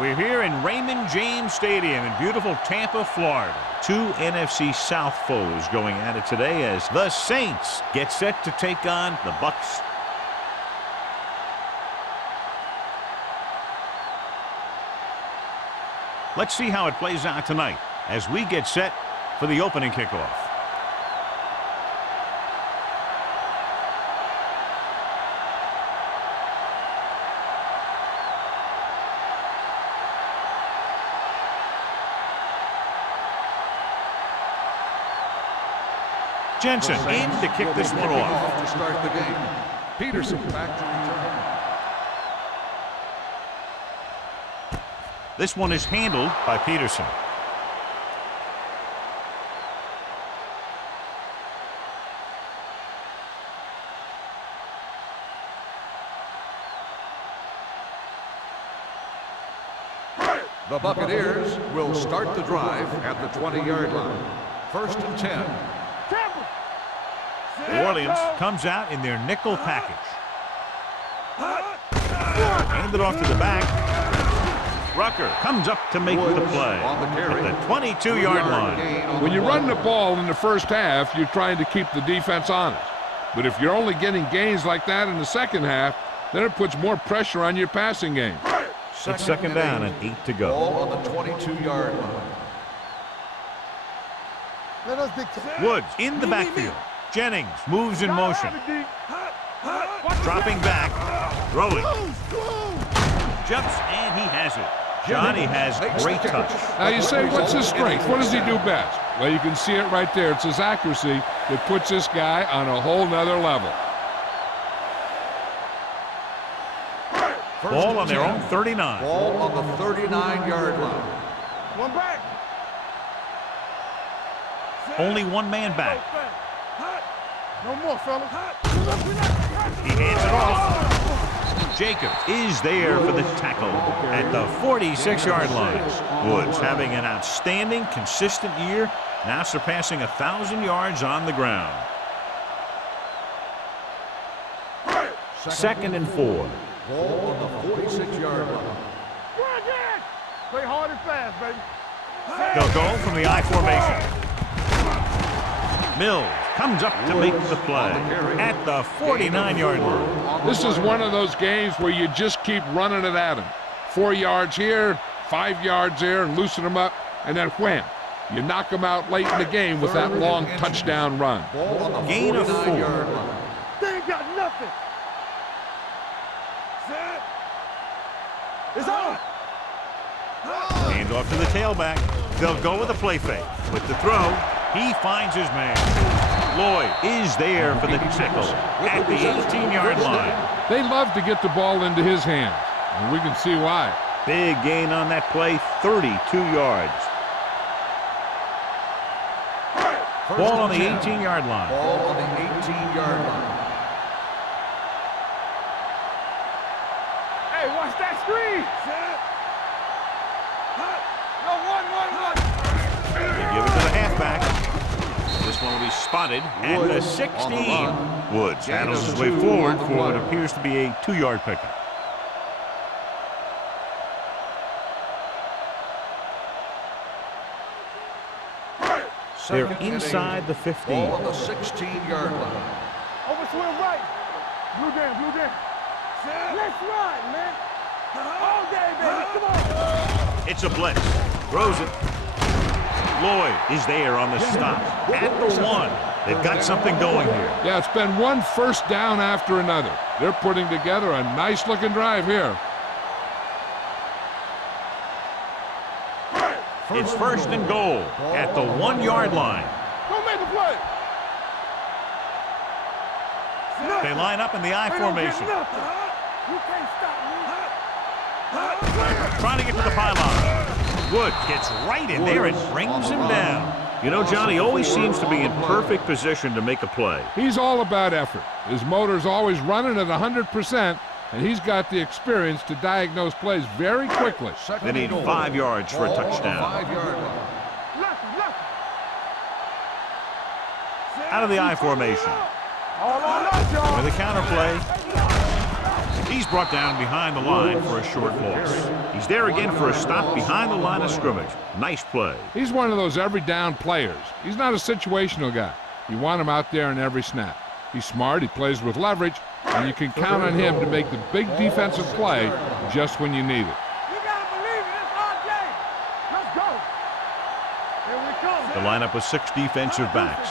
We're here in Raymond James Stadium in beautiful Tampa, Florida. Two NFC South foes going at it today as the Saints get set to take on the Bucs. Let's see how it plays out tonight as we get set for the opening kickoff. Jensen in to kick this one off. To start the game. Peterson back to return. This one is handled by Peterson. The Buccaneers will start the drive at the 20-yard line. 1st and 10. New Orleans comes out in their nickel package. Hand it off to the back. Rucker comes up to make the play at the 22-yard line. When you run the ball in the first half, you're trying to keep the defense honest. But if you're only getting gains like that in the second half, then it puts more pressure on your passing game. It's second down and 8 to go. Ball on the 22-yard line. Woods in the backfield. Jennings moves in motion. Dropping back. Throwing. Jumps and he has it. Johnny has great touch. Now you say, what's his strength? What does he do best? Well, you can see it right there. It's his accuracy that puts this guy on a whole nother level. Ball on their own 39. Ball on the 39-yard line. One back. Only one man back. No more, fellas. He hands it off. Jacobs is there for the tackle at the 46-yard line. Woods having an outstanding, consistent year, now surpassing 1,000 yards on the ground. 2nd and 4. Ball on the 46-yard line. Play hard and fast, baby. They'll go from the I formation. Mills comes up to make the play at the 49-yard line. This is one of those games where you just keep running it at him. 4 yards here, 5 yards there, and loosen them up, and then wham. You knock them out late in the game with that long touchdown run. Gain of 4. They ain't got nothing. It's on. Hand off to the tailback. They'll go with a play fake. With the throw, he finds his man. Lloyd is there for the tackle at the 18-yard line. They love to get the ball into his hands, and we can see why. Big gain on that play, 32 yards. Ball on the 18-yard line. Ball on the 18-yard line. Hey, watch that screen. No, one. They give it to the halfback. This one will be spotted at the 16. Woods handles his way forward for what appears to be a 2-yard pickup. They're inside the 15. Ball on the 16-yard line. Over to the right. Blue down. Let's run, man. All day, baby. Come on. It's a blitz. Throws it. Lloyd is there on the stop at the 1. They've got something going here. Yeah, it's been one first down after another. They're putting together a nice-looking drive here. It's 1st and goal at the 1-yard line. Go make the play. They line up in the I formation. You can't stop me. Trying to get to the pylon. Woods gets right in there and brings him down. You know, Johnny always seems to be in perfect position to make a play. He's all about effort. His motor's always running at 100%, and he's got the experience to diagnose plays very quickly. They need 5 yards for a touchdown. 5-yard line. Out of the I formation. All on us, y'all. With a counter play. He's brought down behind the line for a short loss. He's there again for a stop behind the line of scrimmage. Nice play. He's one of those every down players. He's not a situational guy. You want him out there in every snap. He's smart, he plays with leverage, and you can count on him to make the big defensive play just when you need it. You gotta believe it. It's our game. Let's go. Here we come. The lineup with 6 defensive backs.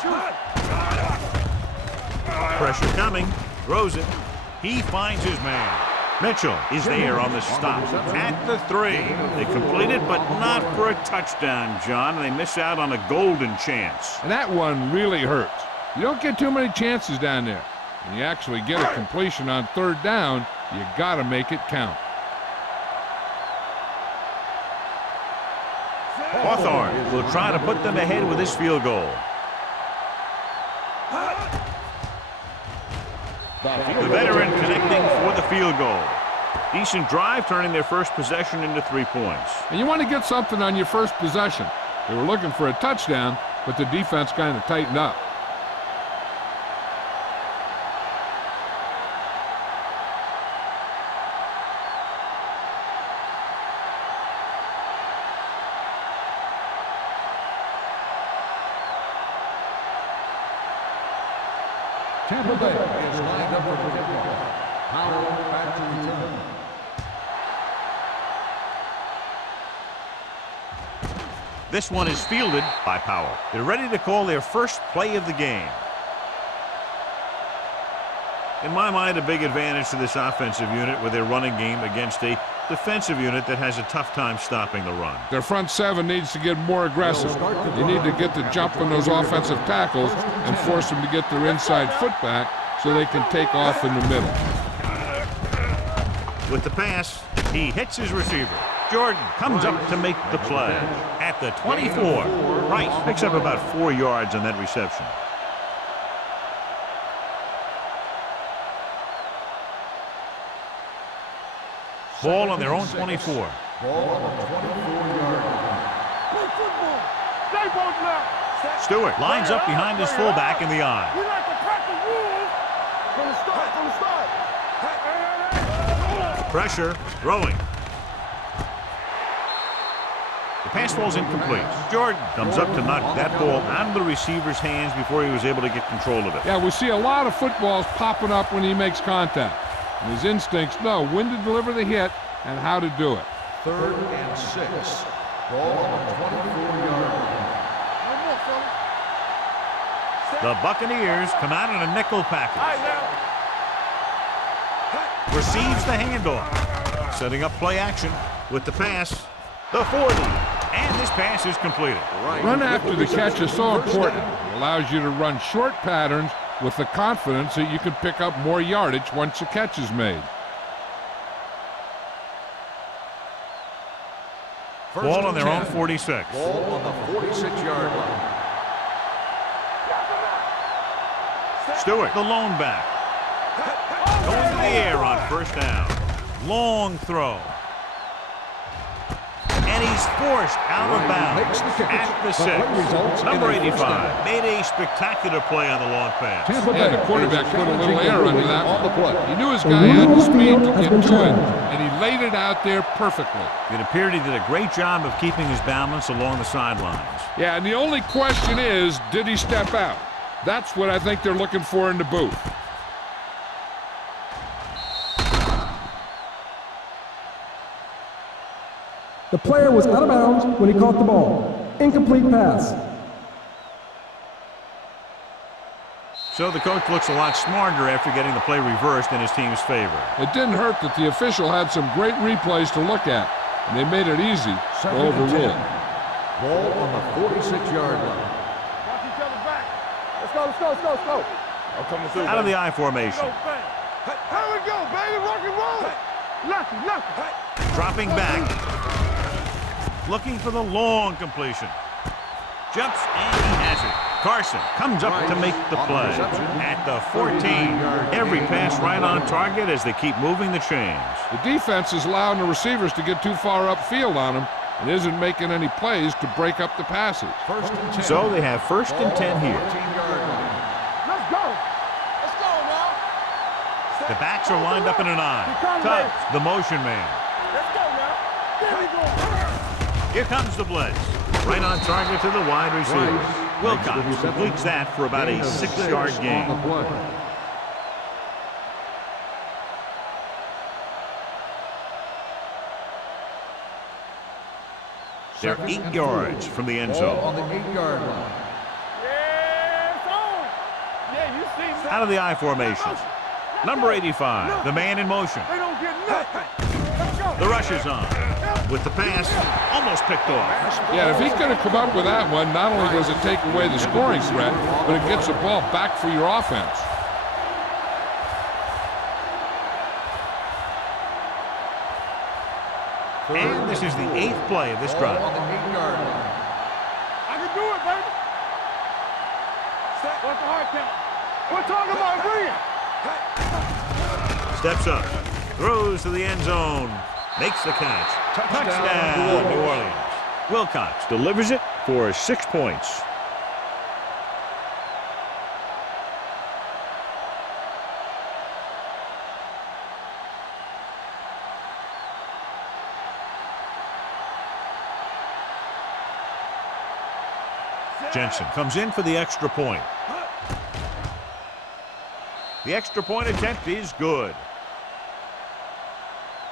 Pressure coming. Throws it. He finds his man. Mitchell is there on the stop at the 3. They complete it, but not for a touchdown, John. They miss out on a golden chance. And that one really hurts. You don't get too many chances down there. When you actually get a completion on 3rd down, you got to make it count. Hawthorne will try to put them ahead with this field goal. The veteran connecting for the field goal. Decent drive, turning their first possession into 3 points. And you want to get something on your first possession. They were looking for a touchdown, but the defense kind of tightened up. Tampa Bay is lined up for the kickoff. Powell back to return. This one is fielded by Powell. They're ready to call their first play of the game. In my mind, a big advantage to this offensive unit with their running game against a defensive unit that has a tough time stopping the run. Their front 7 needs to get more aggressive. You need to get the jump on those offensive tackles and force them to get their inside foot back so they can take off in the middle. With the pass, he hits his receiver. Jordan comes up to make the play at the 24. Right, picks up about 4 yards on that reception. Ball on their own 24. Ball on the 24-yard line. Play football. Stay both left. Stewart lines up behind his fullback in the eye. We like to practice rules from the start. Pressure, throwing. The pass falls incomplete. Jordan comes up to knock that ball out of the receiver's hands before he was able to get control of it. Yeah, we see a lot of footballs popping up when he makes contact. And his instincts know when to deliver the hit and how to do it. 3rd and 6. Ball on the 24-yard line. No more, fellas. The Buccaneers come out in a nickel package. Receives the handoff. Setting up play action with the pass. The 40. And this pass is completed. Run after the catch is so important. It allows you to run short patterns with the confidence that you can pick up more yardage once the catch is made. Ball on their own 46. Ball on the 46-yard line. Stewart, the lone back. Going to the air on 1st down. Long throw. And he's forced out of bounds at the 6. Number 85 made a spectacular play on the long pass. Yeah, the quarterback put a little air under that one. He knew his guy had the speed to get to it, and he laid it out there perfectly. It appeared he did a great job of keeping his balance along the sidelines. Yeah, and the only question is, did he step out? That's what I think they're looking for in the booth. The player was out of bounds when he caught the ball. Incomplete pass. So the coach looks a lot smarter after getting the play reversed in his team's favor. It didn't hurt that the official had some great replays to look at, and they made it easy to overrule. Ball on the 46-yard line. Watch each other back. Let's go. I'm coming through. Out of the I formation. Here we go, baby. Rock and roll. Lucky. Dropping back. Looking for the long completion. Jumps and he has it. Carson comes up to make the play. At the 14. Every pass right on target as they keep moving the chains. The defense is allowing the receivers to get too far upfield on them and isn't making any plays to break up the passes. So they have 1st and 10 here. Let's go now. The backs are lined up in an eye. Tubbs, the motion man. Let's go now. There we go. Here comes the blitz. Right on target to the wide receiver. Wilcox completes that for about a 6-yard gain. They're 8 yards from the end zone. On the 8-yard line. Yeah, it's on. Yeah, you see me. Out of the I formation. Number 85, the man in motion. They don't get nothing. Let's go. The rush is on. With the pass, almost picked off. Yeah, if he's going to come up with that one, not only does it take away the scoring threat, but it gets the ball back for your offense. And this is the 8th play of this drive. On the 8-yard line. I can do it, baby. What's the hard count? We're talking about brilliant. Steps up, throws to the end zone, makes the catch. Touchdown, New Orleans. Wilcox delivers it for 6 points. Jensen comes in for the extra point. The extra point attempt is good.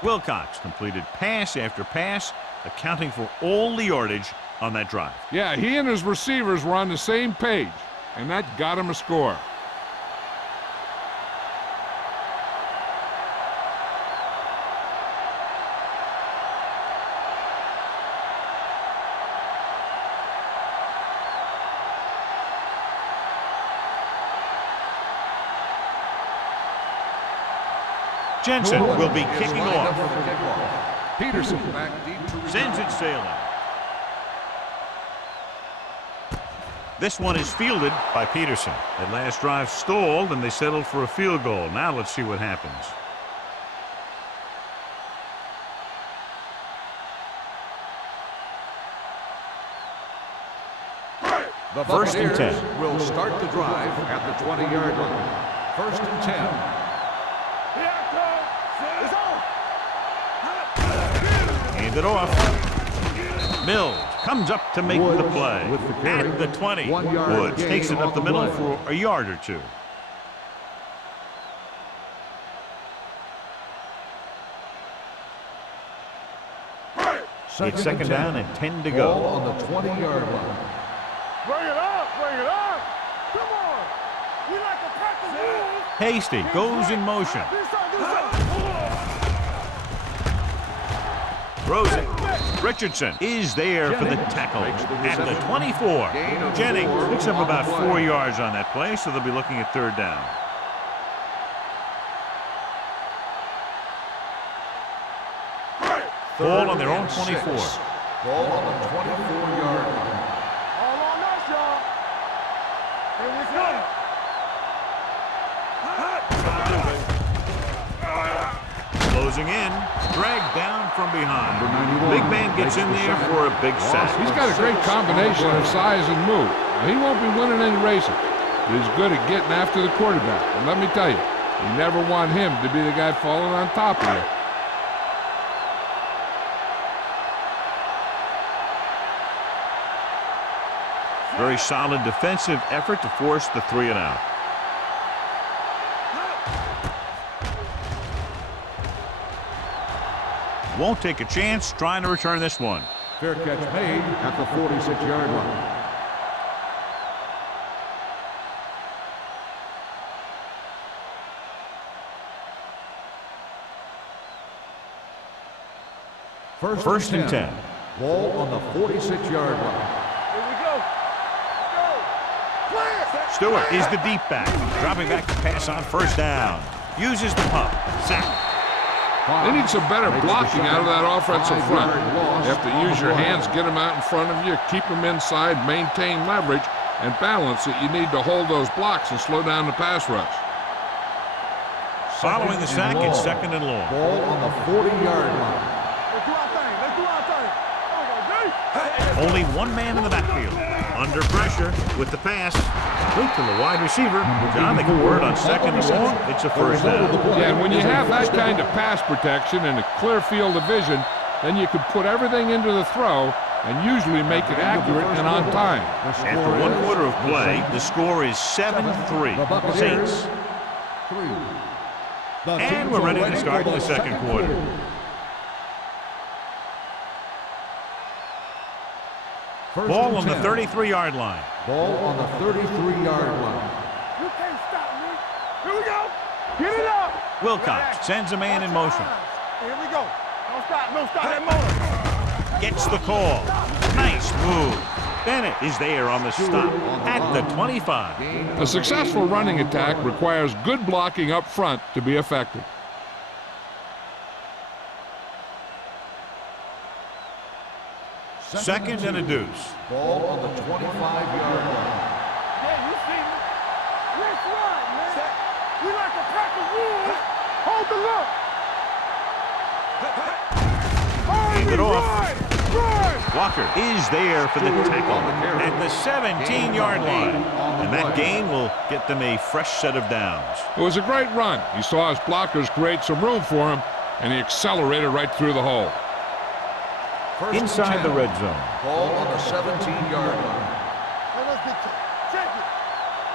Wilcox completed pass after pass, accounting for all the yardage on that drive. Yeah, he and his receivers were on the same page, and that got him a score. Jensen will be kicking off. Peterson back deep to Sends it sailing. This one is fielded by Peterson. That last drive stalled, and they settled for a field goal. Now let's see what happens. The First and 10. Will start the drive at the 20-yard line. First and 10. Here I come. It's on. Hand it off. Mills comes up to make the play. At the 20. Woods takes it up the middle for a yard or two. It's second down and 10 to Ball go. on the 20-yard line. Bring it up. Bring it up. Come on. We like a practice move. Hasty goes in motion. Do something. Do something. Throws it. Richardson is there for the tackle at the 24. Jennings picks up about 4 yards on that play, so they'll be looking at third down. Ball on their own 24. Ball on the 24-yard line. All on us, y'all. Here we go. Closing in, dragged down from behind. Big man gets in there for a big sack. He's got a great combination of size and move. Now, he won't be winning any races, but he's good at getting after the quarterback. And let me tell you, you never want him to be the guy falling on top of you. Very solid defensive effort to force the 3 and out. Won't take a chance trying to return this one. Fair catch made at the 46-yard line. First and 10. Ball on the 46-yard line. Here we go. Stewart is the deep back, dropping back to pass on first down. Uses the pump. Sack. They need some better blocking out of that offensive front. You have to use your hands, get them out in front of you, keep them inside, maintain leverage, and balance it. You need to hold those blocks and slow down the pass rush. Following the sack, it's second and long. Ball on the 40-yard line. Let's do our thing. Let's do our thing. There we go, D. Only one man in the backfield. Under pressure with the pass. Complete to the wide receiver. John, they convert on 2nd and long. It's a first down. Yeah, and when you have that kind of pass protection and a clear field of vision, then you can put everything into the throw and usually make it accurate and on time. After 1 quarter of play, the score is 7-3. Saints. And we're ready to start the 2nd quarter. Ball on the 33-yard line. Ball on the 33-yard line. You can't stop me. Here we go. Get it up. Wilcox sends a man in motion. Here we go. Don't stop. Don't stop that motor. Gets the call. Nice move. Bennett is there on the stop at the 25. A successful running attack requires good blocking up front to be effective. Second and a deuce. Ball on the 25-yard line. Yeah, you see me. Let's run, man. We like a pack of wolves. Hold the look. Hand it off. Run. Walker is there for the tackle at the 17-yard line. And that gain will get them a fresh set of downs. It was a great run. He saw his blockers create some room for him, and he accelerated right through the hole. Inside the red zone. Ball on the 17-yard line. Hey, let's get check it.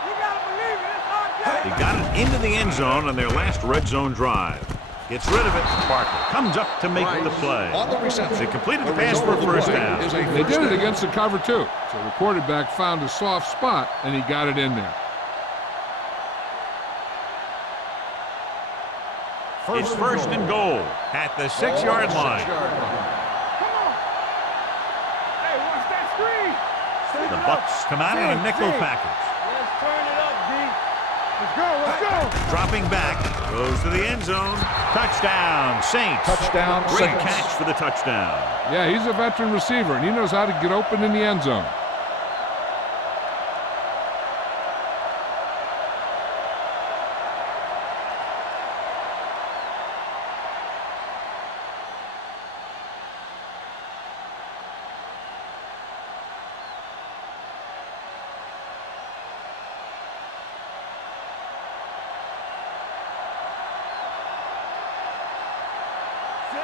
You gotta believe it. It's our They game. got it into the end zone on their last red zone drive. Gets rid of it. Parker comes up to make the play. On the reception. They completed the pass for a first down. They did it against the cover, too. So the quarterback found a soft spot, and he got it in there. It's first and goal at the 6-yard line. Come on. Hey, watch that screen. The Bucks come out in a nickel package. Let's turn it up, D. Let's go. Let's go. Dropping back, goes to the end zone. Touchdown, Saints. Touchdown, Great Saints. catch for the touchdown. Yeah, he's a veteran receiver, and he knows how to get open in the end zone.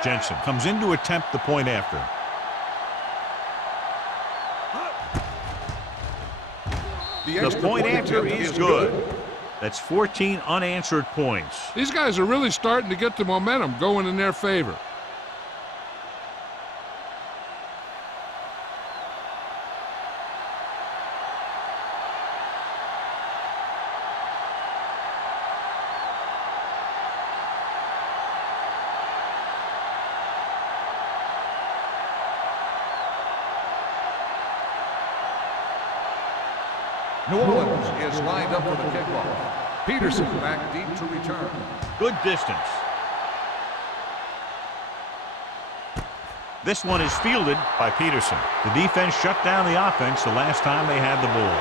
Jensen comes in to attempt the point after. The point after is good. That's 14 unanswered points. These guys are really starting to get the momentum going in their favor. New Orleans is lined up for the kickoff. Peterson back deep to return. Good distance. This one is fielded by Peterson. The defense shut down the offense the last time they had the ball.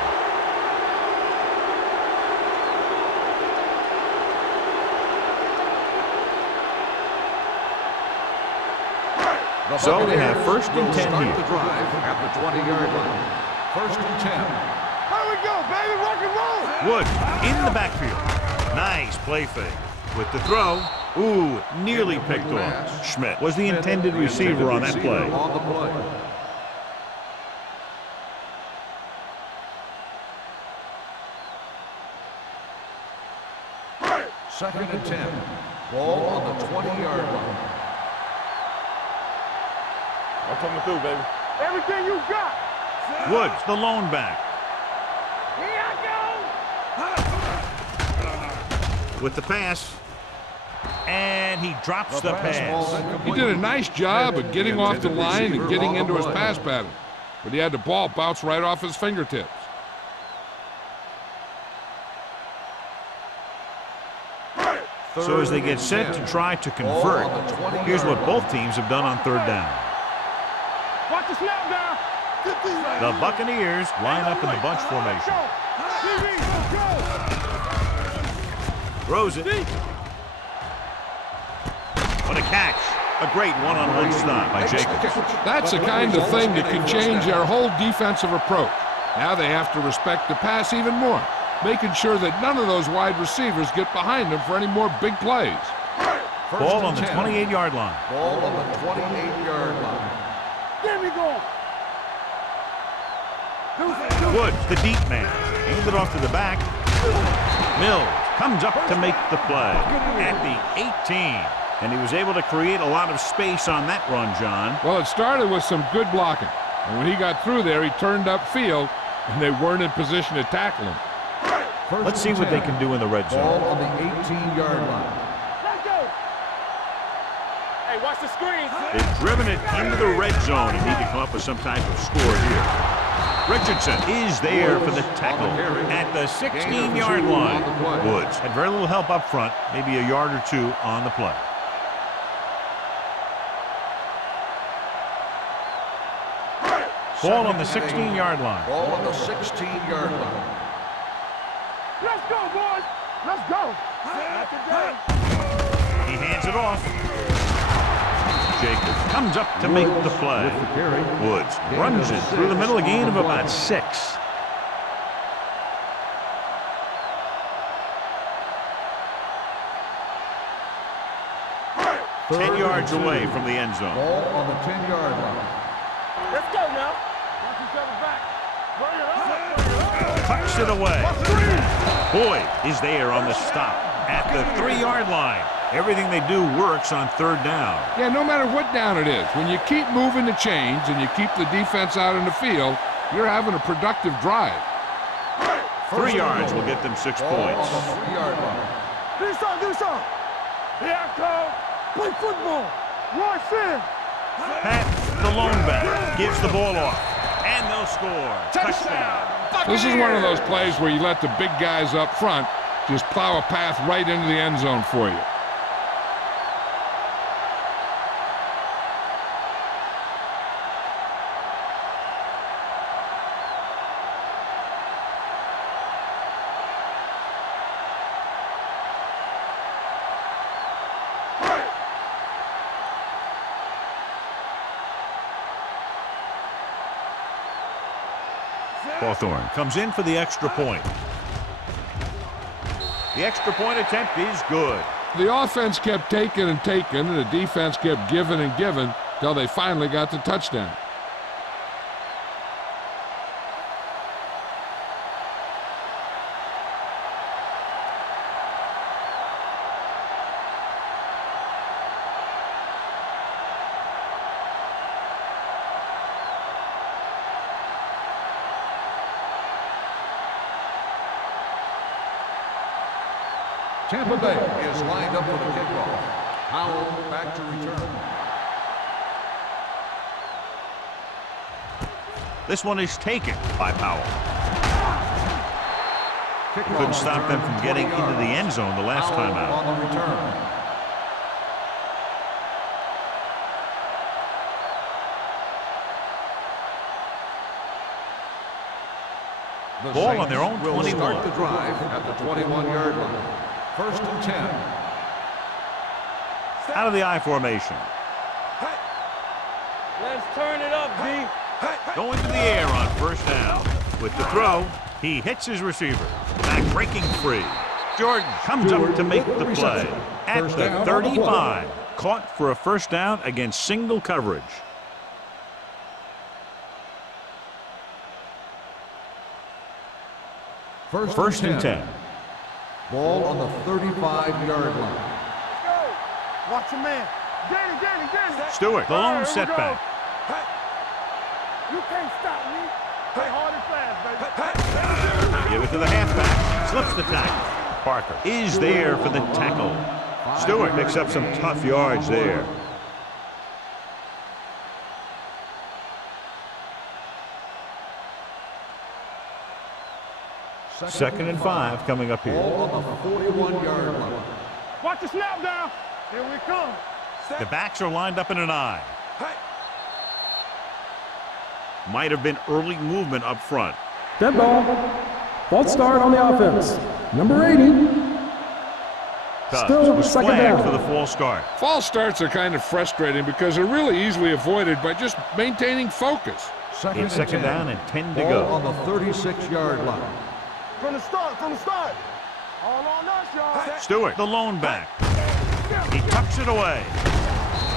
So they have first and 10 start here. the drive at the 20-yard line. First and 10. Here we go, baby. Rock and roll. Wood in the backfield. Nice play fake. With the throw, ooh, nearly picked off. Schmidt was the intended receiver on that play. On the play. Second and 10. Ball on the 20-yard line. I'm coming through, baby. Everything you got. Woods, the lone back. Here I go. With the pass. And he drops the pass. He did a nice job of getting off the line and getting into his pass pattern, but he had the ball bounce right off his fingertips. So as they get set to try to convert, here's what both teams have done on third down. Watch the snap down. The Buccaneers line up in the bunch formation. Throws it. What a catch. A great one-on-one stop by Jacobs. That's the kind of thing that can change their whole defensive approach. Now they have to respect the pass even more, making sure that none of those wide receivers get behind them for any more big plays. Ball on the 28-yard line. Ball on the 28-yard line. Get me going. Woods, the deep man. Hands it off to the back. Mills comes up to make the play at the 18. And he was able to create a lot of space on that run, John. Well, it started with some good blocking. And when he got through there, he turned upfield, and they weren't in position to tackle him. Let's see what they can do in the red zone. Ball on the 18-yard line. Let's go. Hey, watch the screen. They've driven it into the red zone and need to come up with some type of score here. Richardson is there for the tackle at the 16-yard line. Woods had very little help up front, maybe a yard or two on the play. Ball on the 16-yard line. Ball on the 16-yard line. Let's go, boys. Let's go. He hands it off. Jacobs comes up to make the play. Woods runs it through the middle, a gain of about 6. Ten yards away from the end zone. Ball on the 10-yard line. Let's go now. Watch each other back. Bring it up. Bring it up. Tucks it away. Boyd is there on the stop at the 3-yard line. Everything they do works on third down. Yeah, no matter what down it is, when you keep moving the chains and you keep the defense out in the field, you're having a productive drive. 3 yards will get them 6 Ball points. on the 3-yard line. Do something. Do something. Here I come. Play football. Rush in. Pat, the lone back, gives the ball off. And they'll score. Touchdown. This is one of those plays where you let the big guys up front just plow a path right into the end zone for you. Hawthorne comes in for the extra point. The extra point attempt is good. The offense kept taking and taking, and the defense kept giving and giving till they finally got the touchdown. Tampa Bay is lined up for the kickoff. Howell back to return. This one is taken by Powell. Kickoff Couldn't stop them return from getting 20 into the yards. end zone the last Howell time out. on the return. The Ball on Saints their own will 21. start the drive at the 21-yard line. 1st and 10. Out of the I formation. Let's turn it up, D. Going to the air on first down. With the throw, he hits his receiver. Back breaking free. Jordan comes up to make the play. At the 35. Caught for a first down against single coverage. First and 10. Ball on the 35-yard line. Go. Watch your man. Danny. Stewart, the lone setback. You can't stop me. Play hard and fast, baby. Give it to the halfback. Slips the tackle. Parker is there for the tackle. Stewart picks up some tough yards there. Second and 5 coming up here. Ball on the 41-yard line. Watch the snap down. Here we come. The backs are lined up in an I. Might have been early movement up front. Dead ball. False start on the offense. Number 80. Tubbs Still was second flagged down. for the false start. False starts are kind of frustrating because they're really easily avoided by just maintaining focus. It's second down and 10 to Ball go. on the 36-yard line. From the start, from the start. All on us, y'all. Stewart, the lone back. He tucks it away.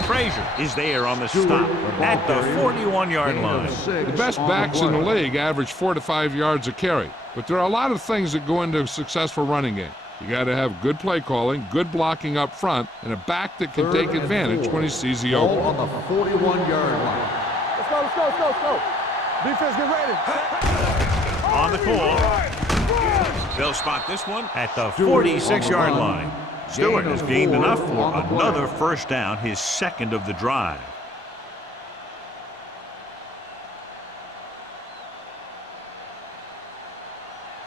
Frazier is there on the stop at the 41-yard line. The best backs in the league average 4 to 5 yards a carry, but there are a lot of things that go into a successful running game. You got to have good play calling, good blocking up front, and a back that can take advantage when he sees the open. Ball on the 41-yard line. Let's go, let's go, let's go, let's go. Defense, get ready. On the call. They'll spot this one at the 46-yard line. Stewart has gained enough for another first down, his second of the drive.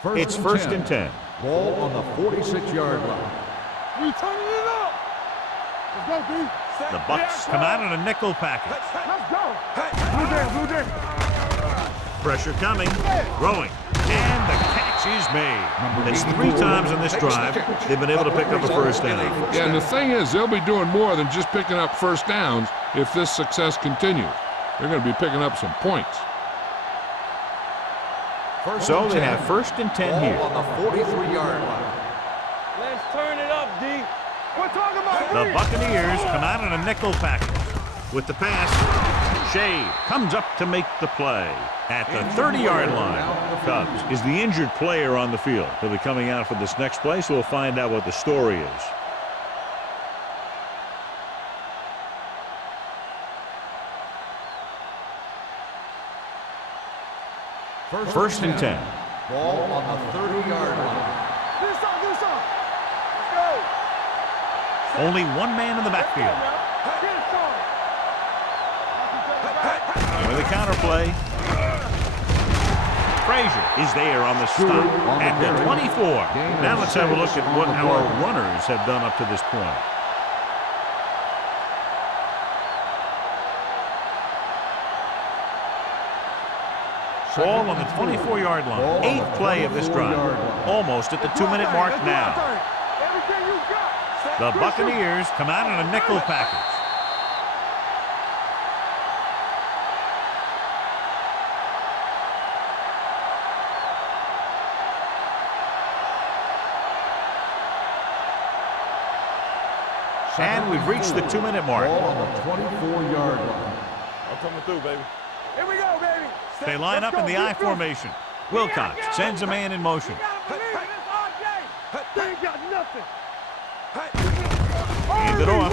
It's first and 10. Ball on the 46-yard line. We turning it up. Let's go, D. The Bucks come out in a nickel package. Let's go. Blue down, blue down. Pressure coming, throwing, and the catch is made. That's 3 times in this drive they've been able to pick up a first down. Yeah, and the thing is, they'll be doing more than just picking up first downs if this success continues. They're going to be picking up some points. So they have first and 10 here. Ball on the 43-yard line. Let's turn it up, D. We're talking about The Buccaneers come out in a nickel package. With the pass, Shea comes up to make the play at the 30-yard line. Cubs is the injured player on the field. He'll be coming out for this next play, so we'll find out what the story is. First and 10. Ball on the 30-yard line. Do something, do something. Let's go. Only one man in the backfield. With the counterplay. Frazier is there on the stop at the 24. Now let's have a look at what our runners have done up to this point. Ball on the 24-yard line. 8th play of this drive. Almost at the 2-minute mark now. The Buccaneers come out in a nickel package. And we've reached the 2-minute mark. Ball on the 24-yard line. I'm coming through, baby. Here we go, baby. They line up in the I formation. Wilcox sends a man in motion. They ain't got nothing. Hand it off.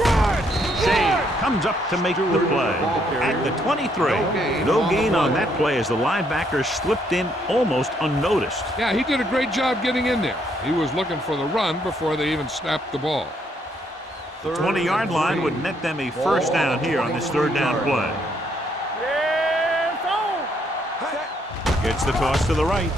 Shea comes up to make the play at the 23. No gain on that play as the linebacker slipped in almost unnoticed. Yeah, he did a great job getting in there. He was looking for the run before they even snapped the ball. The 20-yard line would net them a first down here on this third down play. Gets the toss to the right.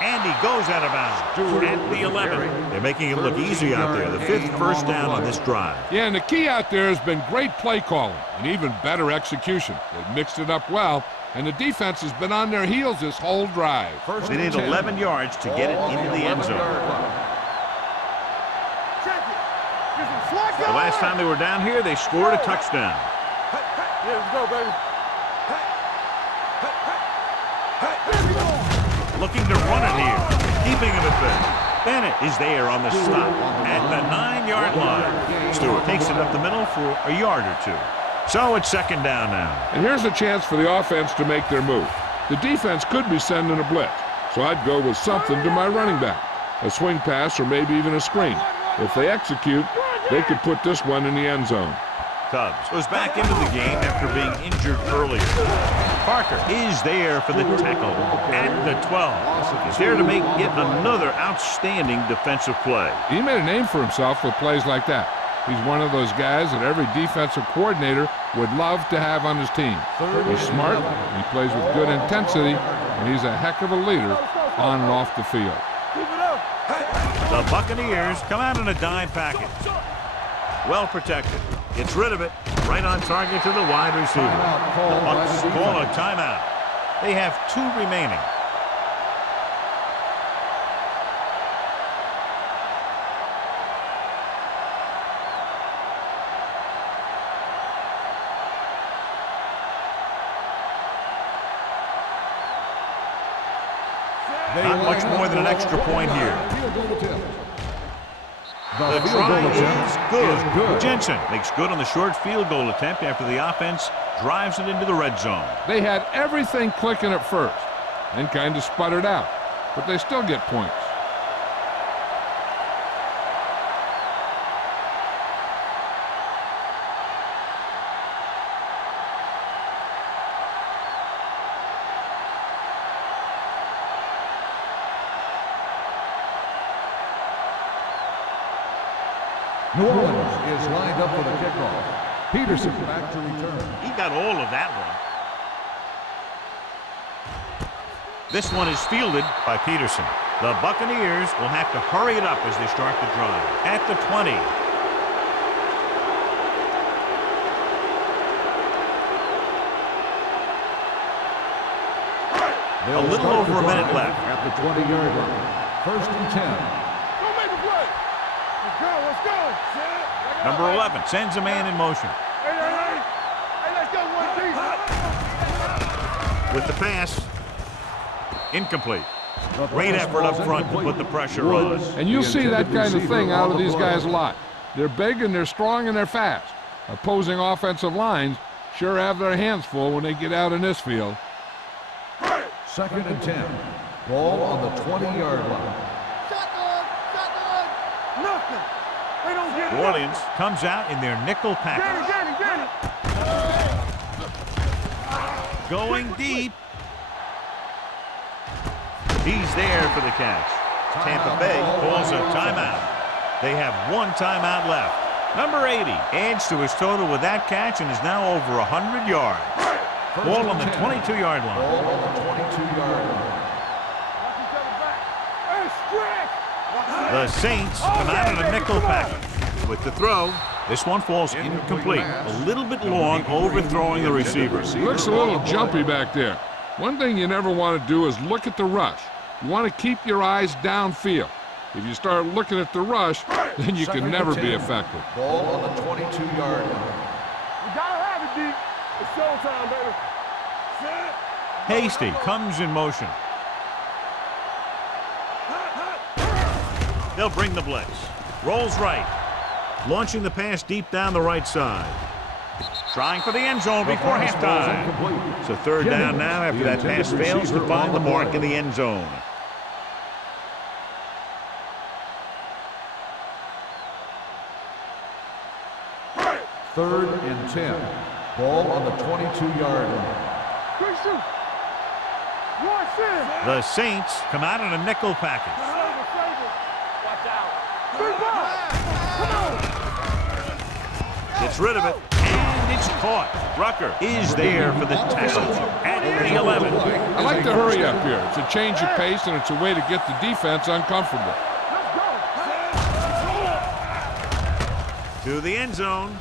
And he goes out of bounds at the 11. They're making it look easy out there. The 5th first down on this drive. Yeah, and the key out there has been great play calling and even better execution. They've mixed it up well, and the defense has been on their heels this whole drive. They need 11 yards to get it into the end zone. The last time they were down here, they scored a touchdown. Yeah, let's go, baby. Looking to run it here. Keeping him at bay. Bennett is there on the stop at the 9-yard line. Stewart takes it up the middle for a yard or 2. So it's second down now. And here's a chance for the offense to make their move. The defense could be sending a blitz, so I'd go with something to my running back. A swing pass or maybe even a screen. If they execute, they could put this one in the end zone. Cubs goes back into the game after being injured earlier. Parker is there for the tackle at the 12. He's there to make yet another outstanding defensive play. He made a name for himself with plays like that. He's one of those guys that every defensive coordinator would love to have on his team. He's smart, he plays with good intensity, and he's a heck of a leader on and off the field. The Buccaneers come out in a dime package. Well protected. Gets rid of it. Right on target to the wide receiver. The Bucs call a timeout. They have 2 remaining. Not much more than an extra point here. The try is good. Jensen makes good on the short field goal attempt after the offense drives it into the red zone. They had everything clicking at first and kind of sputtered out, but they still get points. New Orleans is lined up for the kickoff. Peterson back to return. He got all of that one. This one is fielded by Peterson. The Buccaneers will have to hurry it up as they start the drive. At the 20. A little over a minute left. At the 20-yard line. 1st and 10. Go make a play. Let's go, let's go. Number 11 sends a man in motion. Hey, let's go, one piece. With the pass, incomplete. Great effort up front to put the pressure on. And you'll see that kind of thing out of these guys a lot. They're big and they're strong and they're fast. Opposing offensive lines sure have their hands full when they get out in this field. 2nd and 10. Ball on the 20-yard line. Shotgun. Nothing. They don't get New Orleans comes out in their nickel package. Get it. Going deep. He's there for the catch. Tampa Bay calls a timeout. They have one timeout left. Number 80 adds to his total with that catch and is now over 100 yards. Ball on the 22-yard line. Ball on the 22-yard line. The Saints come out in a nickel package. With the throw, this one falls incomplete. A little bit long, overthrowing the receiver. Looks a little jumpy back there. One thing you never want to do is look at the rush. You want to keep your eyes downfield. If you start looking at the rush, then you can never be effective. Ball on the 22-yard line. You gotta have it, D. It's showtime, baby. Hasty comes in motion. They'll bring the blitz. Rolls right. Launching the pass deep down the right side. Trying for the end zone before halftime. It's a third down now after that pass fails to find the mark in the end zone. Third and 10. Ball on the 22-yard line. Quick shoot. Watch this. The Saints come out in a nickel package. Watch out. Big ball. Come on. Gets rid of it, and it's caught. Rucker is there for the tackle at the 11. I like to hurry up here. It's a change of pace, and it's a way to get the defense uncomfortable. To the end zone.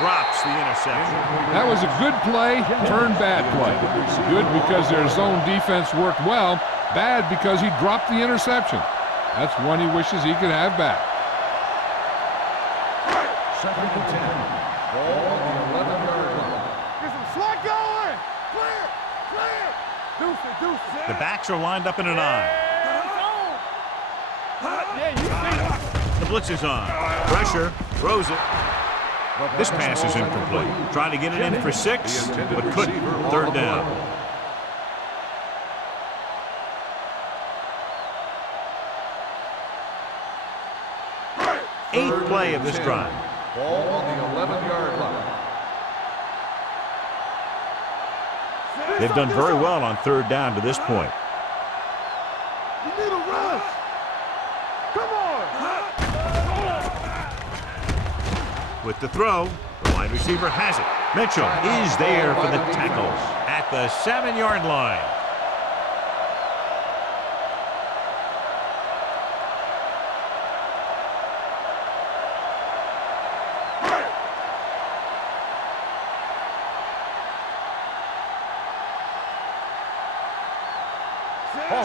Drops the interception. That was a good play, turned bad play. Good because their zone defense worked well. Bad because he dropped the interception. That's one he wishes he could have back. 2nd and 10. Ball on the 11-yard line. Get some slack going. Clear. Deuce it. The backs are lined up in an eye. Yeah, you see it. The blitz is on. Pressure. Throws it. This pass is incomplete. Trying to get it in for 6, but couldn't. Third down. Eighth play of this drive. Ball on the 11-yard line. They've done very well on third down to this point. You need a rush. Come on. With the throw, the wide receiver has it. Mitchell is there for the tackle at the 7-yard line.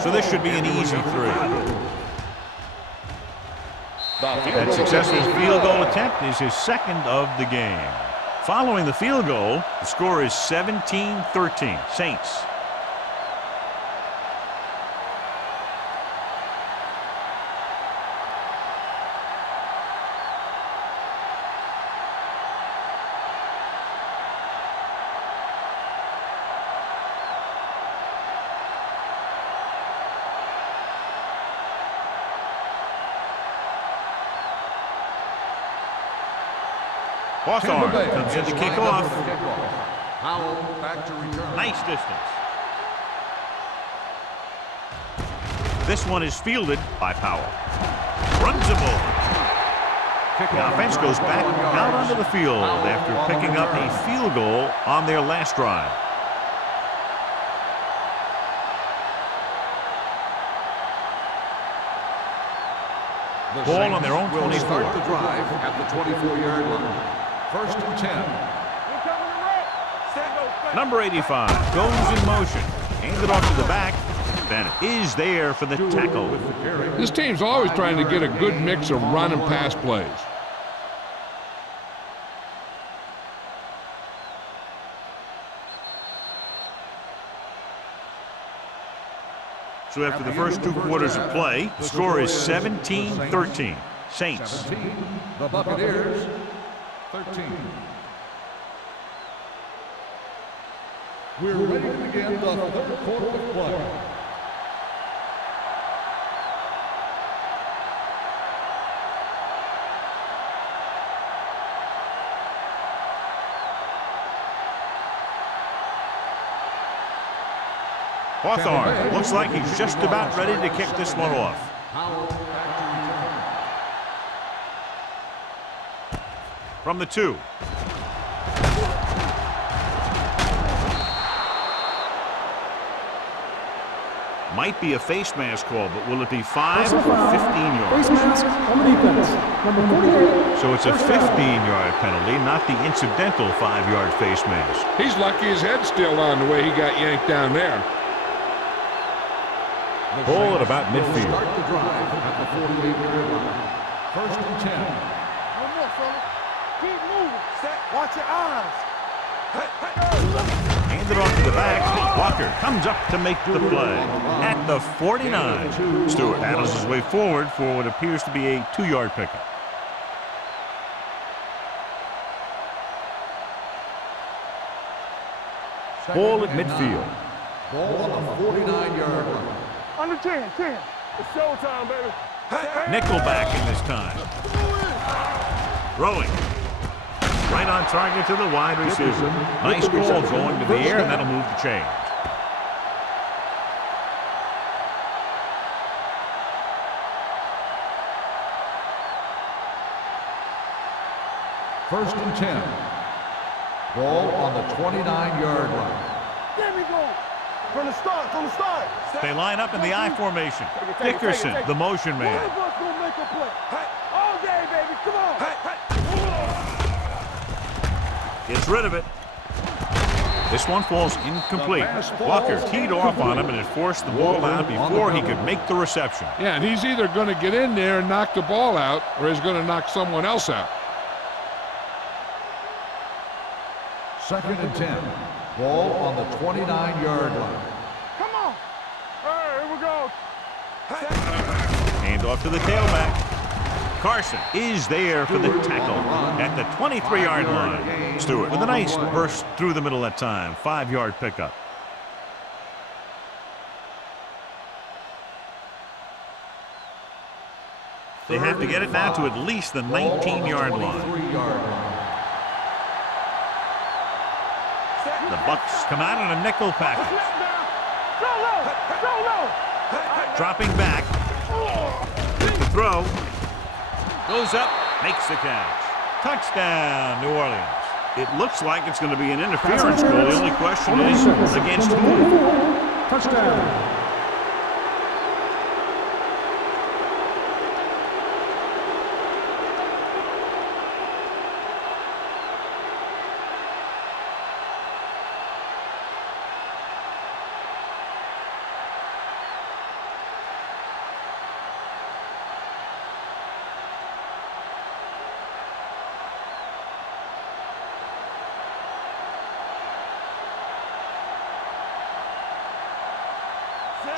So this should be an easy 3. That successful field goal attempt is his second of the game. Following the field goal, the score is 17-13. Saints. Hawthorne comes in to kick off. Powell back to return. Nice distance. This one is fielded by Powell. Runs him over. The offense goes back out onto the field after picking up a field goal on their last drive. Ball on their own 24. Will start the drive at the 24-yard line. First and 10. Number 85 goes in motion. Handed off to the back. Bennett is there for the tackle. This team's always trying to get a good mix of run and pass plays. So after the first 2 quarters of play, the score is 17-13. Saints. 17, the Buccaneers, 13. We're ready to begin the third quarter of play. Hawthorne looks like he's just about ready to kick this one off. From the 2. Might be a face mask call, but will it be 5 or 15 yards? Face mask on the defense. Number 48. So it's a 15-yard penalty, not the incidental 5-yard face mask. He's lucky his head's still on the way he got yanked down there. Ball at about midfield. Start the drive at the 48-yard line. First and 10. One more, fella. Keep moving. Set. Watch your eyes. Handed off to the back. Walker comes up to make the play at the 49. Stewart battles his way forward for what appears to be a 2-yard pickup. Ball at midfield. Ball on the 49-yard line. Under 10. It's showtime, baby. Nickelback in this time. Throwing. Right on target to the wide receiver. Nice ball going to the air, and that'll move the chain. First and 10. Ball on the 29-yard line. There we go. From the start. They line up in the I formation. Dickerson, the motion One man. of us gonna make a play. All day, baby. Come on. Gets rid of it. This one falls incomplete. Walker teed off on him and it forced the ball out before he could make the reception. Yeah, and he's either going to get in there and knock the ball out, or he's going to knock someone else out. Second and 10. Ball on the 29-yard line. Come on. All right, here we go. Hand off to the tailback. Carson is there for the tackle at the 23-yard line. Stewart with a nice burst through the middle that time. 5-yard pickup. They have to get it now to at least the 19-yard line. The Bucs come out in a nickel package. Dropping back. With the throw. Goes up, makes the catch. Touchdown, New Orleans. It looks like it's going to be an interference goal. The only question is against who? Touchdown.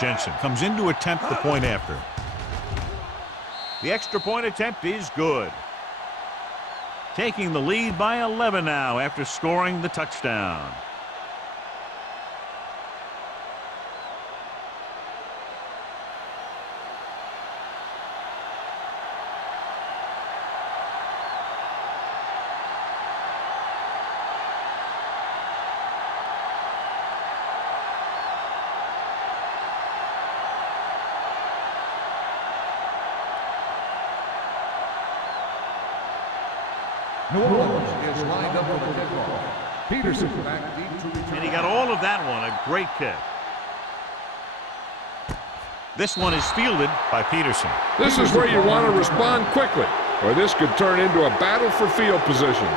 Jensen comes in to attempt the point after. The extra point attempt is good. Taking the lead by 11 now after scoring the touchdown. New Orleans is lined up for the kickoff. Peterson back deep to return. And he got all of that one. A great kick. This one is fielded by Peterson. This is where you want to respond quickly, or this could turn into a battle for field position.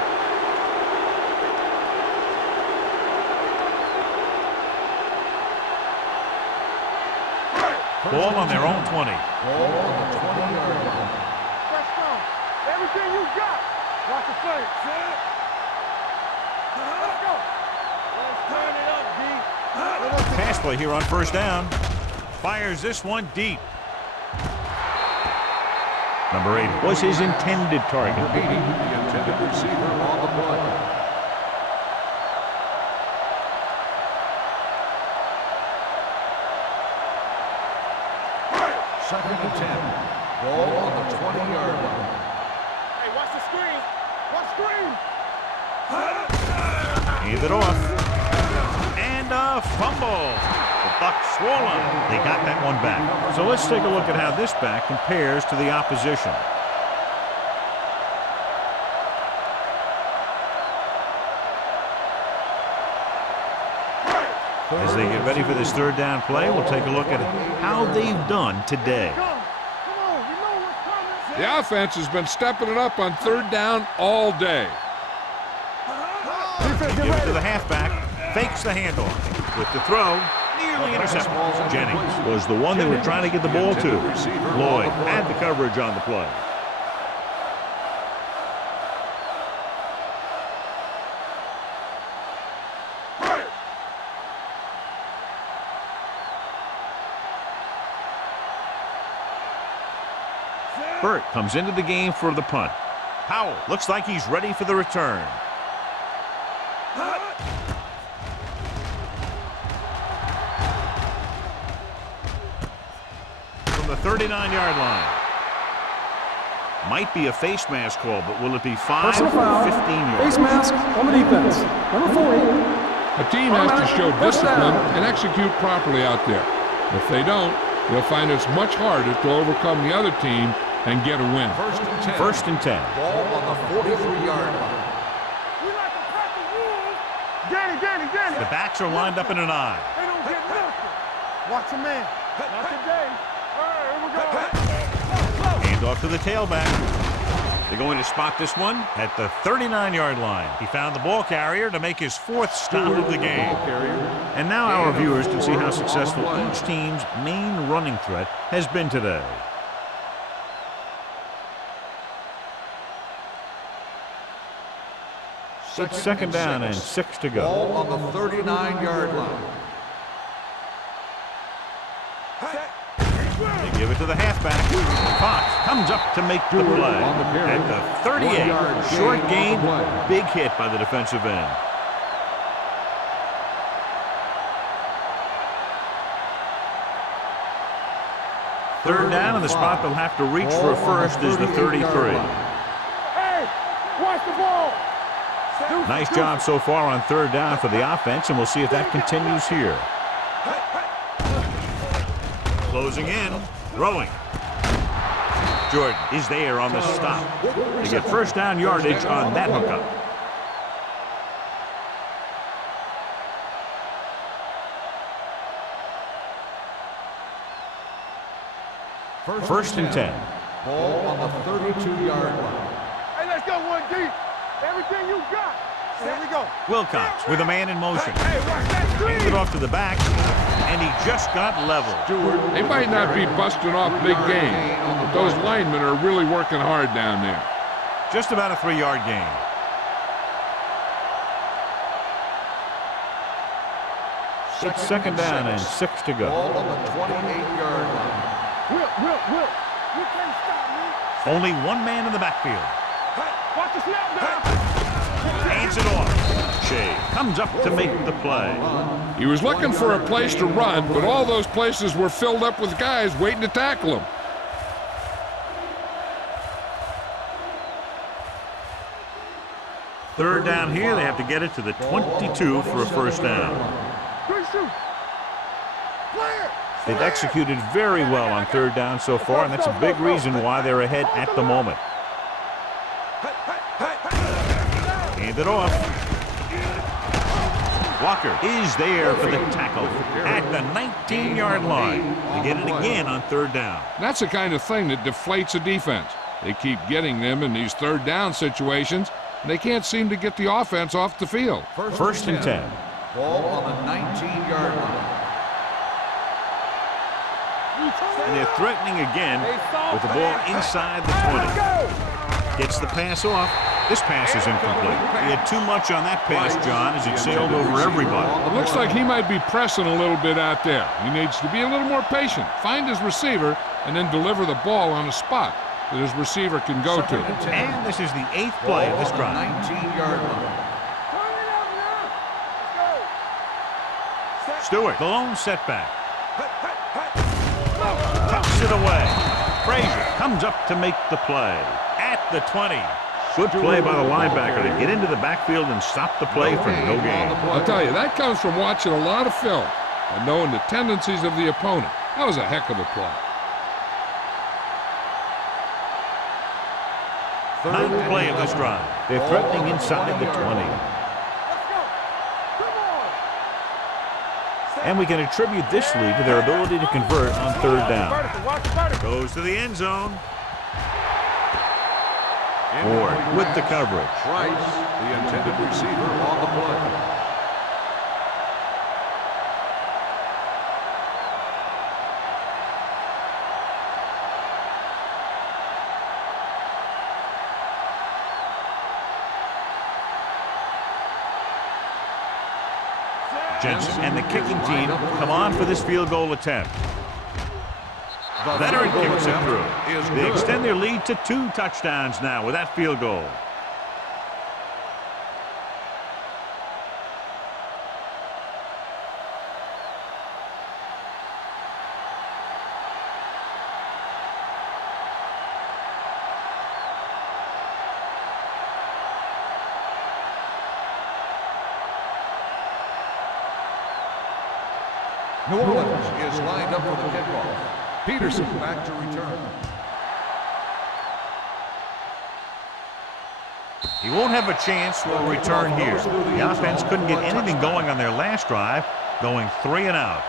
Ball on their own 20. Ball on the 20-yard line. Let's go. Everything you got. Watch the play. Let's go. Let's turn it up, D. Pass play here on first down. Fires this one deep. Number 8 was his intended target. Beating the intended receiver on the play. Second and 10. Ball on the 20-yard line. Hey, watch the screen. Watch screen. Hand it off. And a fumble. The Bucs swollen. They got that one back. So let's take a look at how this back compares to the opposition. As they get ready for this third down play, we'll take a look at how they've done today. Come on. You know what's coming. The offense has been stepping it up on third down all day. Defense, Give it to the halfback. Fakes the handoff. With the throw, nearly intercepted. Jennings was the one they were trying to get the ball to. Lloyd had the coverage on the play. Burt comes into the game for the punt. Powell looks like he's ready for the return. From the 39-yard line. Might be a face mask call, but will it be 5 Personal or foul. 15 yards? Face mask on the defense. Number 40. A team has to show discipline and execute properly out there. If they don't, they'll find it's much harder to overcome the other team and get a win. First and 10. 1st and 10. Ball on the 43-yard line. We like to crack the rules. Danny. The backs are lined up in an eye. They don't get nothing. Watch a man. Not today. All right, here we go. Hand off to the tailback. They're going to spot this one at the 39-yard line. He found the ball carrier to make his 4th stop of the game. And now our viewers can see how successful each team's main running threat has been today. It's 2nd down and 6 to go. Ball on the 39-yard line. They give it to the halfback. Fox comes up to make the play. At the 38, short gain, big hit by the defensive end. Third down, and the spot they'll have to reach for a first is the 33. Hey, watch the ball. Nice job so far on third down for the offense, and we'll see if that continues here. Closing in, throwing. Jordan is there on the stop. They get first down yardage on that hookup. First and 10. Ball on the 32-yard line. Hey, let's go one deep. Everything you got. Here we go. Wilcox with a man in motion. Hey, watch that screen. Hands it off to the back, and he just got leveled. They might not be busting off big gains, but those linemen are really working hard down there. Just about a 3-yard gain. It's 2nd down and 6 to go. Ball on the 28-yard line. Will. You can't stop me. Only one man in the backfield. Watch the snap down. Hands it off. Shea comes up to make the play. He was looking for a place to run, but all those places were filled up with guys waiting to tackle him. Third down here, they have to get it to the 22 for a first down. Good shoot. Clear. They've executed very well on third down so far, and that's a big reason why they're ahead at the moment. hand it off. Walker is there for the tackle at the 19-yard line. They get it again on third down. That's the kind of thing that deflates a defense. They keep getting them in these third down situations, and they can't seem to get the offense off the field. First and 10. Ball on the 19-yard line. And they're threatening again with the ball inside the 20. Gets the pass off. This pass is incomplete. He had too much on that pass, John, as it sailed over everybody. It looks like he might be pressing a little bit out there. He needs to be a little more patient, find his receiver, and then deliver the ball on a spot that his receiver can go to. And this is the 8th play of this drive. 19-yard line. Stewart, the lone setback. Tucks it away. Frazier comes up to make the play at the 20. Good play by the linebacker to get into the backfield and stop the play for no gain. I'll tell you, that comes from watching a lot of film and knowing the tendencies of the opponent. That was a heck of a play. 9th play of this drive. They're threatening inside the 20. And we can attribute this lead to their ability to convert on third down. Goes to the end zone. Ward with the coverage. Price, the intended receiver, on the play. Jensen and the kicking team come on for this field goal attempt. Veteran kicks it through. They extend their lead to 2 touchdowns now with that field goal. New Orleans is lined up for the kickoff. Peterson back to return. He won't have a chance for a return here. The offense couldn't get anything going on their last drive, going 3 and out.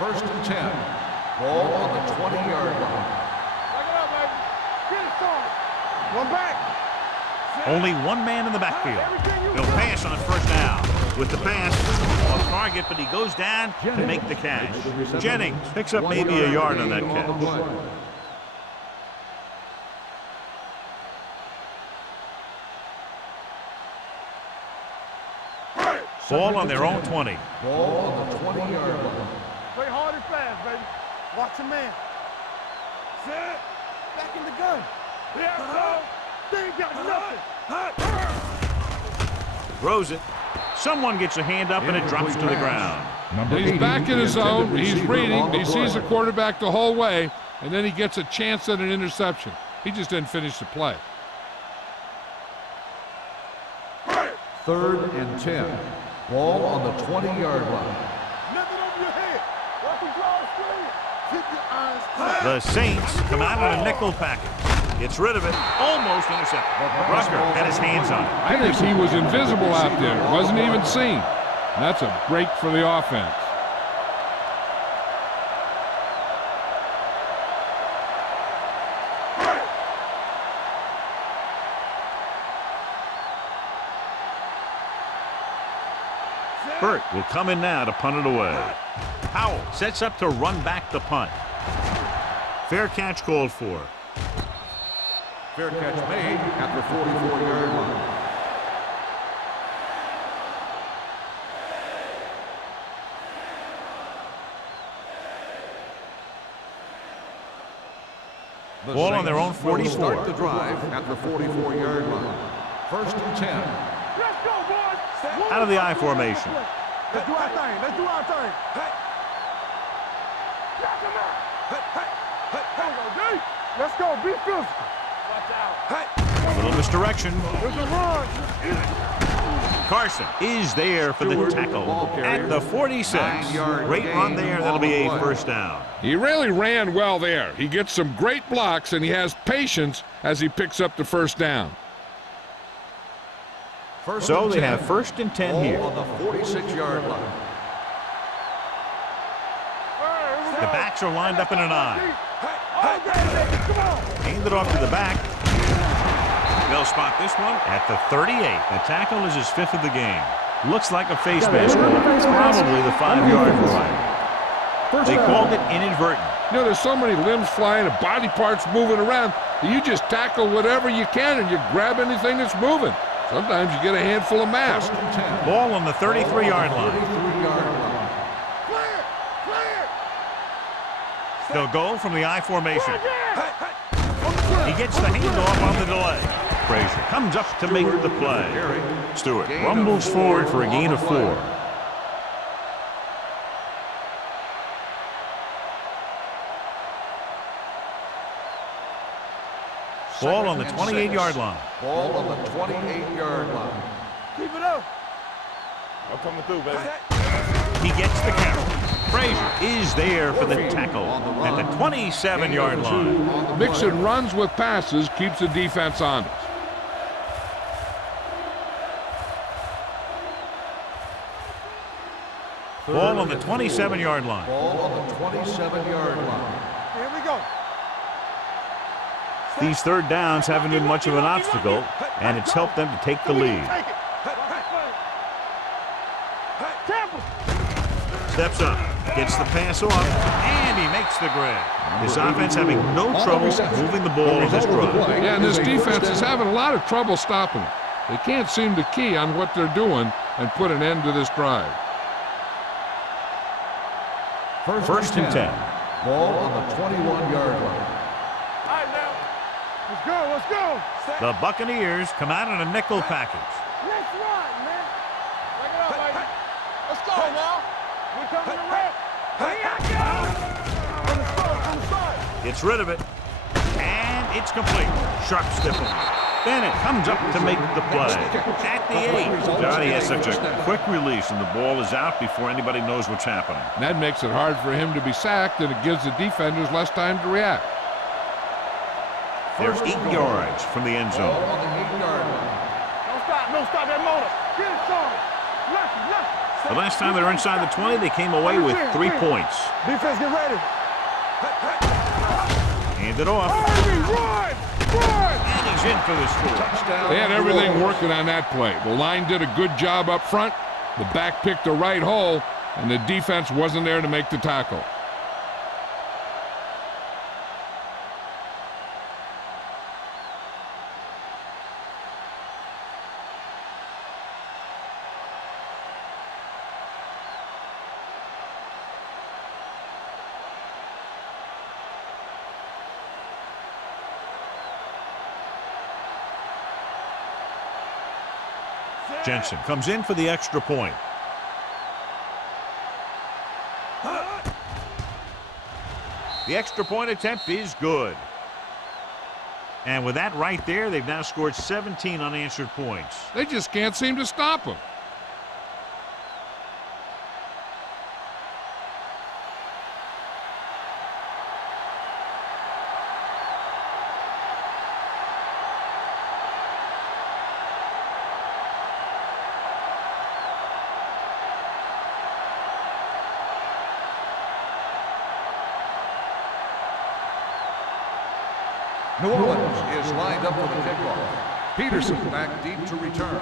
First and 10. Ball on the 20-yard line. Back it up, baby. Get it started. One back. Only one man in the backfield. He'll pass on first down. With the pass, off target, but he goes down to make the catch. Jennings picks up maybe a yard on that catch. Ball on their own 20. Ball on the 20-yard line. Play hard and fast, baby. Watch your man. Set. Back in the gun. Yeah, go. They ain't got nothing. Throws it. Someone gets a hand up and it drops to the ground. He's back in his zone. He's reading. He sees the quarterback the whole way, and then he gets a chance at an interception. He just didn't finish the play. Third and 10. Ball on the 20-yard line. Nothing over your head. Watch him draw the screen. Keep your eyes closed. The Saints come out on a nickel package. Gets rid of it. Almost intercepted. Rucker had his hands on it. I think he was invisible out there. Wasn't even seen. And that's a break for the offense. Burt will come in now to punt it away. Powell sets up to run back the punt. Fair catch called for. Fair catch made at the 44-yard line. The Ball on their own Saints will 44. Start the drive at the 44-yard line. First and 10. Let's go, boys. Out of the I formation. Let's do our thing. Let's do our thing. Hey. Knock him out. Hey, D. Let's go. Be physical. Watch out. Hey. A little misdirection. There's a run. Carson is there for the tackle at the 46. Great run there. That'll be a first down. He really ran well there. He gets some great blocks, and he has patience as he picks up the first down. So they have first and 10 here. On the 46-yard line. The backs are lined up in an I. Hand it off to the back. They'll spot this one at the 38. The tackle is his 5th of the game. Looks like a face mask call, probably the 5-yard line. They called it inadvertent. You know, there's so many limbs flying and body parts moving around that you just tackle whatever you can and you grab anything that's moving. Sometimes you get a handful of mass. Ball on the 33-yard line. They'll go from the I formation. He gets the handoff on the delay. Frazier comes up to make the play. Stewart rumbles forward for a gain of 4. Ball on the 28-yard line. Ball on the 28-yard line. Keep it up. I'm coming through, baby. He gets the carry. Frazier is there for the tackle at the 27-yard line. Mixing runs with passes keeps the defense honest. Ball on the 27-yard line. Ball on the 27-yard line. Here we go. These third downs haven't been much of an obstacle, and it's helped them to take the lead. Steps up, gets the pass off, and he makes the grab. This offense having no trouble moving the ball on this drive. Yeah, and this defense is having a lot of trouble stopping it. They can't seem to key on what they're doing and put an end to this drive. First and 10. Ball on the 21-yard line. All right, now. Let's go, let's go. The Buccaneers come out in a nickel package. Let's run, man. Break it up, baby. Let's go now. We coming to rip. Here I go. On the side. Gets rid of it, and it's complete. Sharp stiff one. Bennett comes up to make the play at the 8. Johnny has such a quick release, and the ball is out before anybody knows what's happening. And that makes it hard for him to be sacked, and it gives the defenders less time to react. They're 8 yards from the end zone. Ball on the 8-yard line. Don't stop that motor. Get it started. Left. The last time they were inside the 20, they came away with 3 points. Defense, get ready. Hand it off. Run! And he's in for the score. They had everything working on that play. The line did a good job up front. The back picked the right hole, and the defense wasn't there to make the tackle. Jensen comes in for the extra point. The extra point attempt is good. And with that right there, they've now scored 17 unanswered points. They just can't seem to stop him. New Orleans is lined up for the kickoff. Peterson back deep to return.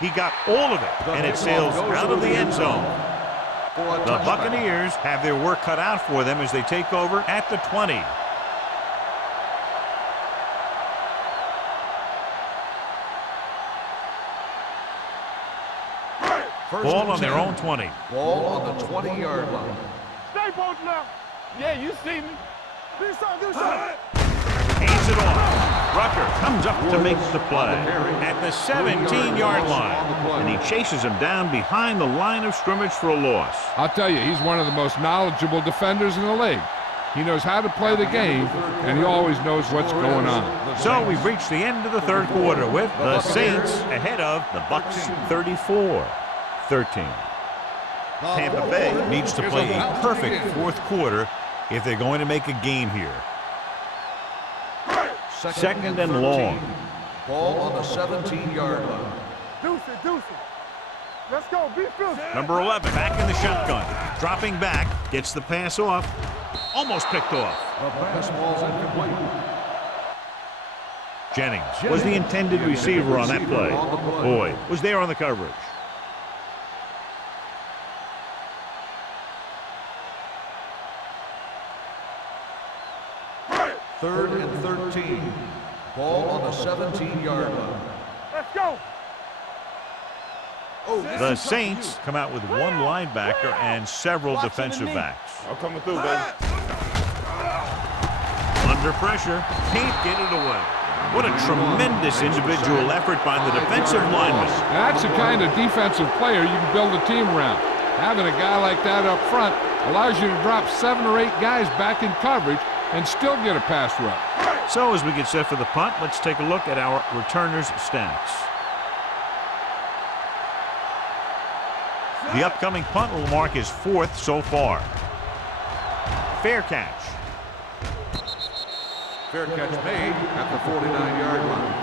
He got all of it, and it sails out of the end zone. The Buccaneers have their work cut out for them as they take over at the 20. Ball on their own 20. Ball on the 20-yard line. Stay both now. Yeah, you see me. Do something. Hands it off. Rucker comes up to make the play at the 17-yard line. And he chases him down behind the line of scrimmage for a loss. I'll tell you, he's one of the most knowledgeable defenders in the league. He knows how to play the game, and he always knows what's going on. So we've reached the end of the third quarter with the Saints ahead of the Bucks 34-13. Tampa Bay needs to play a perfect fourth quarter if they're going to make a game here. Second and long. Ball on the 17-yard line. Deuce it, deuce it. Let's go, be filthy. Number 11 back in the shotgun. Dropping back, gets the pass off. Almost picked off. The pass ball's incomplete. Jennings was the intended receiver on that play. Boyd was there on the coverage. Third and 13. Ball on the 17-yard line. Let's go. The Saints come out with one linebacker and several defensive backs. I'm coming through, baby. Under pressure, can't get it away. What a tremendous individual effort by the defensive lineman. That's the kind of defensive player you can build a team around. Having a guy like that up front allows you to drop 7 or 8 guys back in coverage and still get a pass rush. So as we get set for the punt, let's take a look at our returners' stats. The upcoming punt will mark his 4th so far. Fair catch. Fair catch made at the 49-yard line.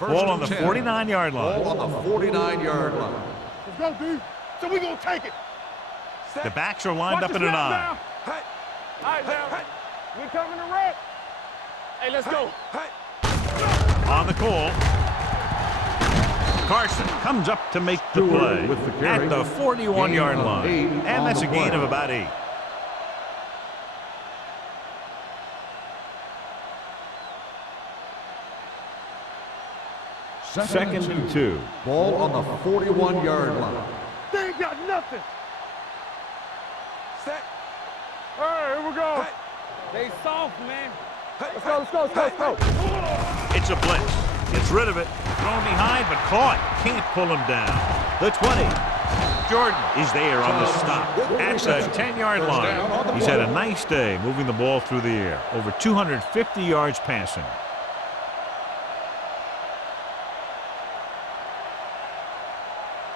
Ball on the 49-yard line. Ball on the 49-yard line. Let's go, dude. So we gonna take it. The backs are lined up in an eye. All right, now. We coming to wreck. Hey, let's go. On the call. Carson comes up to make the play at the 41-yard line. And that's a gain of about 8. Second and 2. Ball on the 41-yard line. They ain't got nothing. All right, here we go. They soft, man. Let's go, let's go, let's go, let's go. It's a blitz. Gets rid of it. Thrown behind, but caught. Can't pull him down. The 20. Jordan is there on the stop at the 10-yard line. He's had a nice day moving the ball through the air. Over 250 yards passing.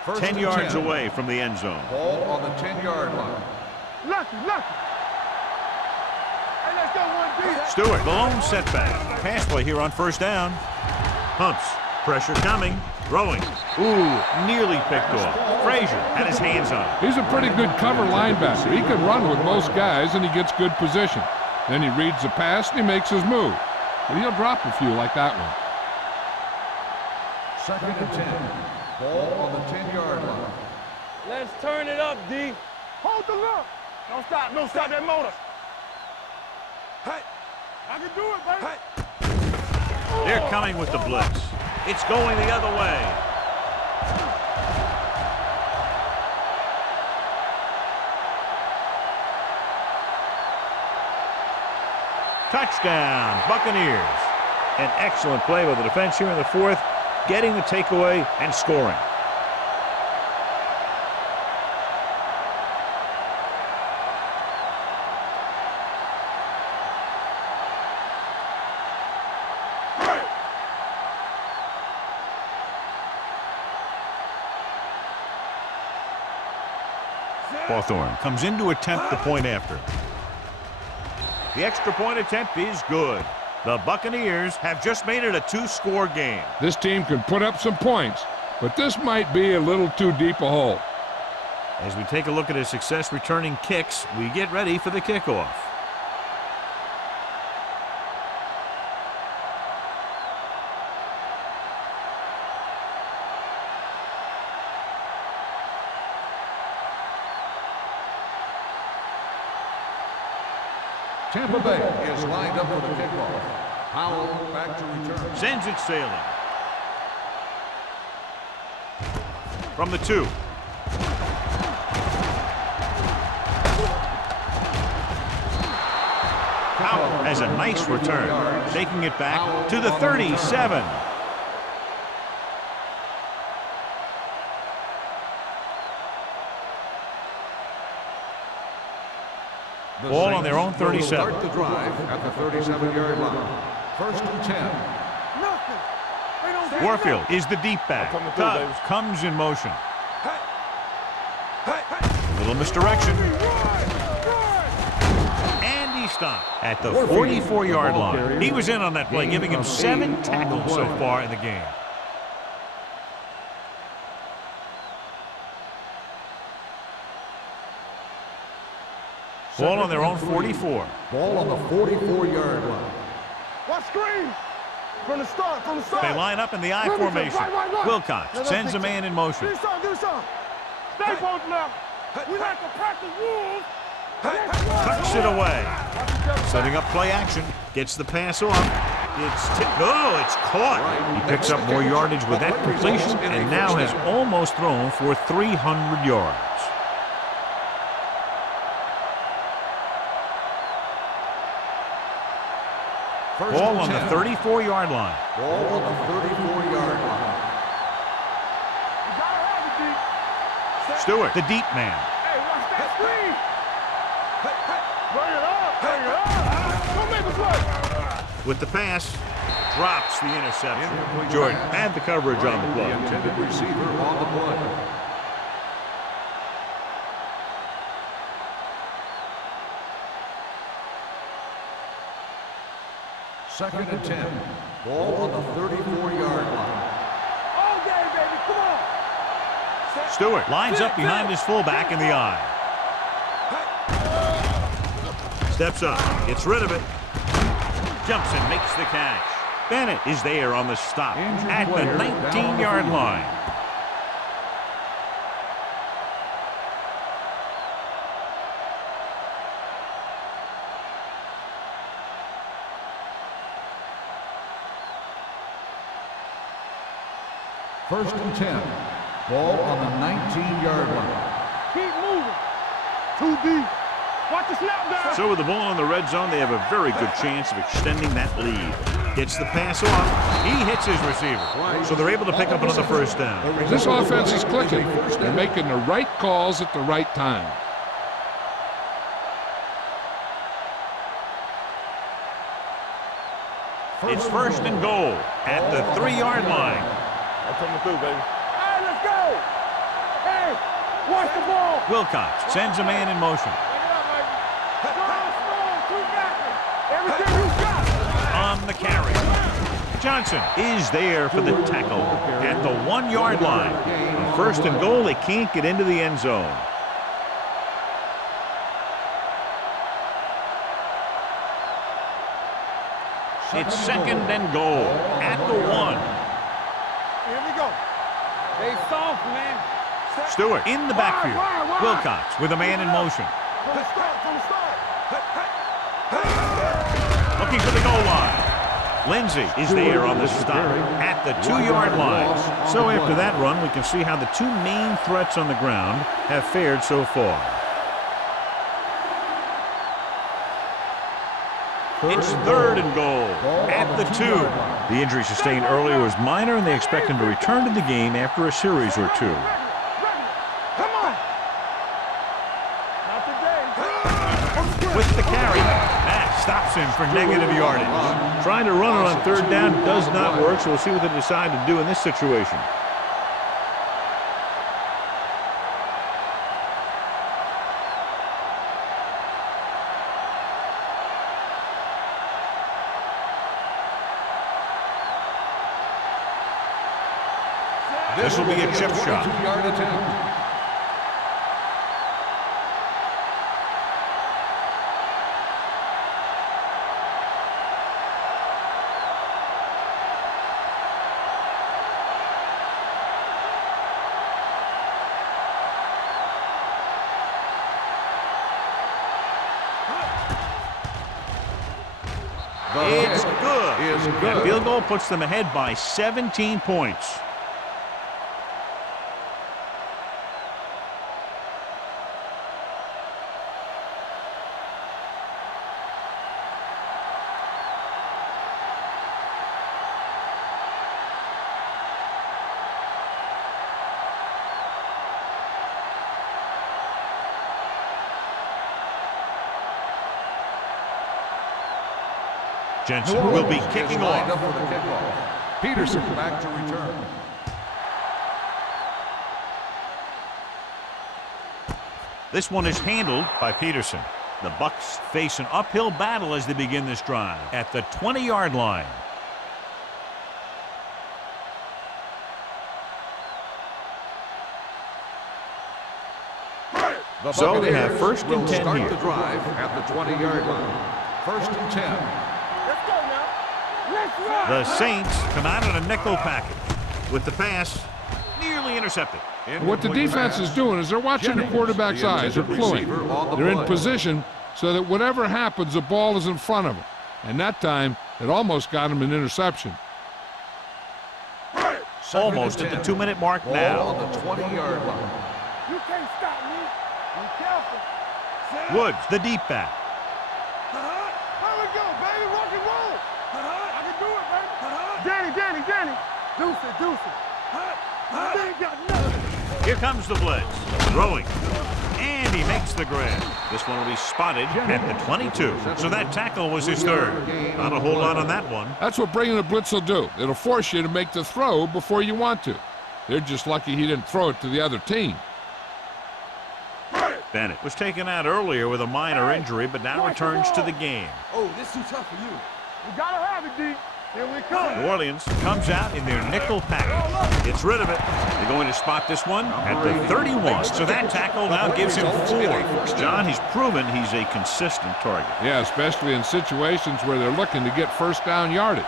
First 10 and yards 10. away from the end zone. Ball on the 10-yard line. Lucky, lucky. Hey, let's go, 1B. Stewart, the lone setback. Pass play here on first down. Pumps. Pressure coming. Throwing. Ooh, nearly picked off. Frazier had his hands on it. He's a pretty good cover linebacker. He can run with most guys, and he gets good position. Then he reads the pass, and he makes his move. But he'll drop a few like that one. Second and 10. Ball on the 10-yard line. Let's turn it up, D. Hold the look. Don't stop that motor. Hey, I can do it, baby. Hey. They're coming with the blitz. It's going the other way. Touchdown, Buccaneers. An excellent play by the defense here in the 4th, getting the takeaway and scoring. Hawthorne comes in to attempt the point after. The extra point attempt is good. The Buccaneers have just made it a 2-score game. This team can put up some points, but this might be a little too deep a hole. As we take a look at his success returning kicks, we get ready for the kickoff. Tampa Bay is lined up for the kickoff. Howell back to return. Sends it sailing. From the 2. Howell has a nice return, taking it back to the 37. The Ball on Saints their own will 37. Start the drive at the 37-yard line. First and 10. Nothing. They don't get Warfield nothing. is the deep back. I'm coming through, Tubbs baby. comes in motion. Hey. Hey, hey. A little misdirection. Run, run. And he stopped at the 44-yard line. He was in on that play, giving him 7 tackles so far in the game. Ball on their own 44. Ball on the 44-yard line. What screen? From the start, from the start. They line up in the I Right, formation. right. Wilcox sends a man in motion. Do some. Stay posted now. We like to practice rules. Tucks it away. Setting up play action. Gets the pass off. It's tipped. Oh, it's caught. He picks up more yardage with that completion and now has almost thrown for 300 yards. Ball on the 34-yard line. Ball on the 34-yard line. You gotta have it, D. Stewart, the deep man. Hey, watch that screen. Bring it up. Don't make us work. With the pass, drops the interception. Jordan had the coverage on the The play. intended receiver on the play. Second and 10. Ball on the 34-yard line. All day, baby. Come on. Stewart lines up behind his fullback in the I. Steps up, gets rid of it. Jumps and makes the catch. Bennett is there on the stop at the 19-yard line. First and 10. Ball on the 19-yard line. Keep moving. Too deep. Watch the snap down. So with the ball in the red zone, they have a very good chance of extending that lead. Gets the pass off. He hits his receiver. So they're able to pick up another first down. This offense is clicking. They're making the right calls at the right time. It's first and goal at the 3-yard line. I'm coming through, baby. All right, let's go. Hey, watch the ball. Wilcox sends a man in motion. Bring it up, baby. Strong. Keep backing. Everything you got. On the carry. Johnson is there for the tackle at the 1-yard line. On first and goal, they can't get into the end zone. It's second and goal at the 1. Here we go. They soft, man. Stewart in the backfield. Wide. Wilcox with a man in motion. From the start. Looking for the goal line. Lindsey is there on the stop at the 2-yard line. So after that run, we can see how the two main threats on the ground have fared so far. It's third and goal at the 2. The injury sustained earlier was minor, and they expect him to return to the game after a series or two. Come on. Not today. With the carry, that stops him for negative yardage. Trying to run it on third down does not work, so we'll see what they decide to do in this situation. This will be a chip shot. 22-yard attempt. It's good. That field goal puts them ahead by 17 points. Jensen will be kicking lined off. up for the kickoff. Peterson back to return. This one is handled by Peterson. The Bucs face an uphill battle as they begin this drive at the 20-yard line. So they have first and 10 start here. the drive at the 20-yard line. First and 10. Let's go now. Let's run. The Saints come out in a nickel package with the pass nearly intercepted. What the defense is doing is they're watching the quarterback's eyes. They're cluing. They're in position so that whatever happens, the ball is in front of them. And that time, it almost got him an interception. Almost at the 2-minute mark now. On the 20-yard line. You can't stop me. Be careful. Woods, the deep back. Here we go, baby. Rock and roll. I can do it, baby. Danny. Deuce it. They ain't got nothing. Here comes the blitz. Throwing. And he makes the grab. This one will be spotted at the 22. So that tackle was his third. Not a whole lot on that one. That's what bringing a blitz will do. It'll force you to make the throw before you want to. They're just lucky he didn't throw it to the other team. Bennett was taken out earlier with a minor injury, but now returns to the game. Oh, this too tough for you. We gotta have it, D. Here we come. New Orleans comes out in their nickel package. Gets rid of it. They're going to spot this one at the 31. So that tackle now gives him 4. John, he's proven he's a consistent target. Yeah, especially in situations where they're looking to get first down yardage.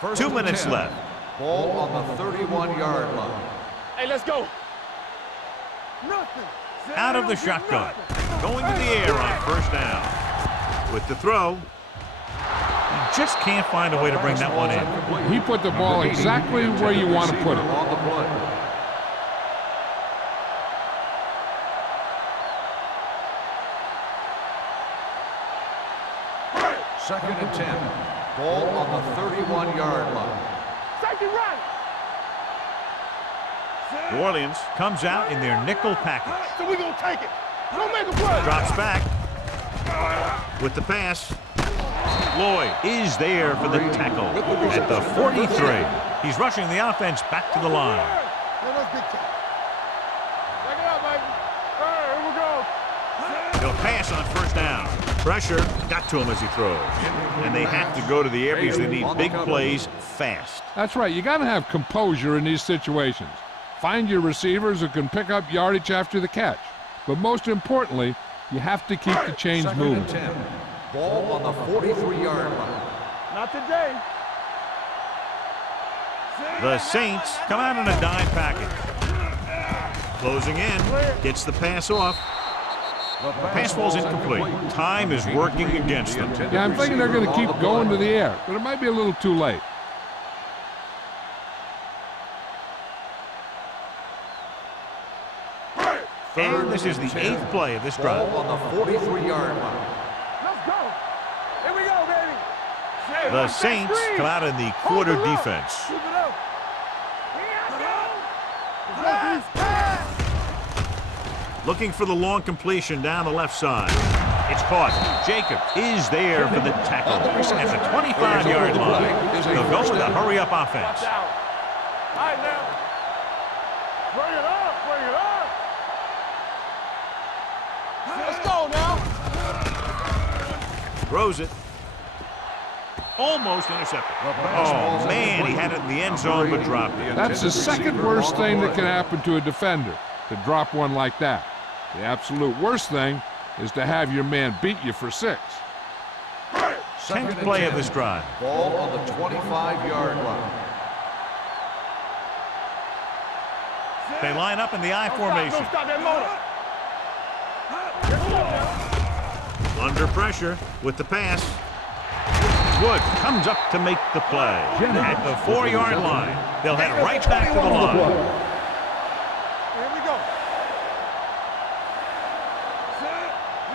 First 2 minutes 10. left. Ball on the 31-yard line. Hey, let's go. Nothing. Out of the shotgun. Going to the air on first down. With the throw. He just can't find a way to bring that one in. He put the ball exactly where you want to put it. On the play. Second and 10. Ball on the 31-yard line. Safety right. New Orleans comes out in their nickel package. So we're gonna take it. Don't make a play. Drops back. With the pass. Lloyd is there for the tackle at the 43. He's rushing the offense back to the line. Now let's get to it. Check it out, baby. Here we go. He'll pass on first down. Pressure got to him as he throws. And they have to go to the air because they need big plays fast. That's right. You got to have composure in these situations. Find your receivers who can pick up yardage after the catch. But most importantly, you have to keep the chains Second moving. and 10. Ball on the 43-yard line. Not today. The Saints come out in a dime package. Closing in. Gets the pass off. The Pass ball's incomplete. Time is working against them. Yeah, I'm thinking they're going to keep going to the air, but it might be a little too late. And this is the 8th play of this drive. Ball on the 43-yard line. Let's go. Here we go, baby. The Saints come out in the quarter defense. Keep it up. Here I go. Looking for the long completion down the left side. It's caught. Jacob is there for the tackle at the 25-yard line. They'll go with a hurry-up offense. All right, now. Bring it up. Let's go now. Throws it. Almost intercepted. Oh, man, he had it in the end zone but dropped it. That's the second worst thing that can happen to a defender, to drop one like that. The absolute worst thing is to have your man beat you for 6. 10th play of this drive. Ball on the 25-yard line. They line up in the I formation. Don't stop that motor. Under pressure with the pass. Wood comes up to make the play. At the 4-yard line. They'll head right back to the line. Here we go.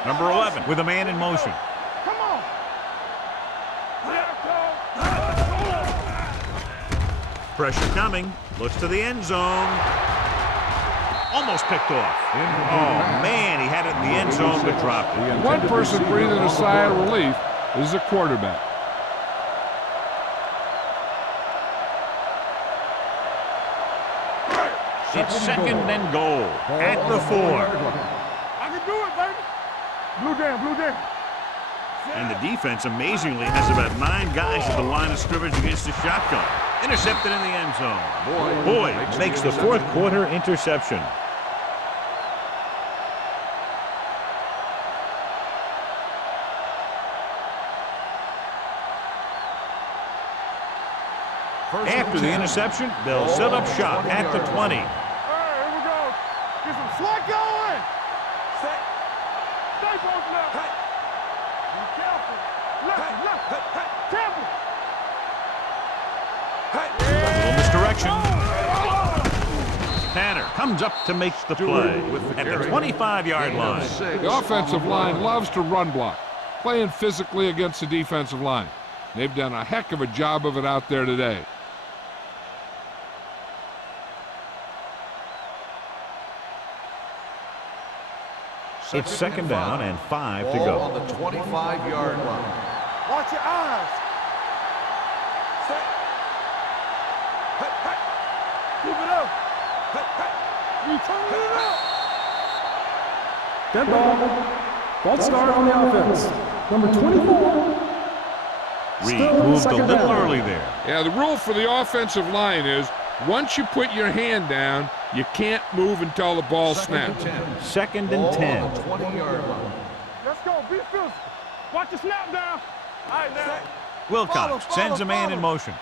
Number 11 with a man in motion. Come on. Here I come. Pressure coming. Looks to the end zone. Almost picked off. Oh, man, he had it in the end zone but dropped it. One person breathing a sigh of relief is the quarterback. It's second and goal at the 4. I can do it, baby. Blue jam, blue jam. And the defense amazingly has about 9 guys at the line of scrimmage against the shotgun. Intercepted in the end zone. Boyd makes the fourth quarter interception. After the interception, they'll set up shop at the 20. All right, here we go. Get some slot going. Set. Stay both left. Be careful. Left. Careful. A little misdirection. Tanner comes up to make the play at the 25-yard line. The offensive line loves to run block, playing physically against the defensive line. They've done a heck of a job of it out there today. It's second down and 5 to go. On the 25-yard line. Watch your eyes. Set. Keep it up. You turn it up. Dead ball. False start on the offense. Number 24. Reed Still moved a second little down. early there. Yeah, the rule for the offensive line is once you put your hand down, you can't move until the ball snaps. Second and 10. On the 20-yard line. Let's go. Be physical. Watch the snap down. All right, now. Wilcox sends a man in motion.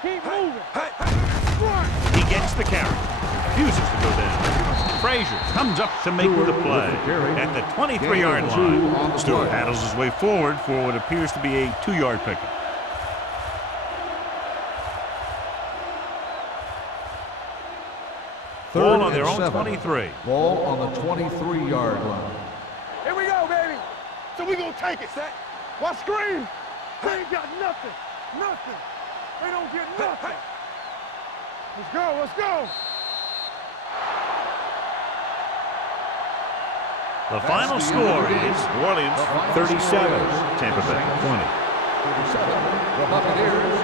Keep moving. He gets the carry. Refuses to go down. Frazier comes up to make the play at the 23-yard line. Stewart paddles his way forward for what appears to be a 2-yard pickup. Ball on their own 23. Ball on the 23-yard line. Here we go, baby. So we gonna take it. Set. Watch screen. They ain't got nothing. Nothing. They don't get nothing. Let's go. Let's go. The final score is New Orleans 37, Tampa Bay 20. 37, the Buccaneers.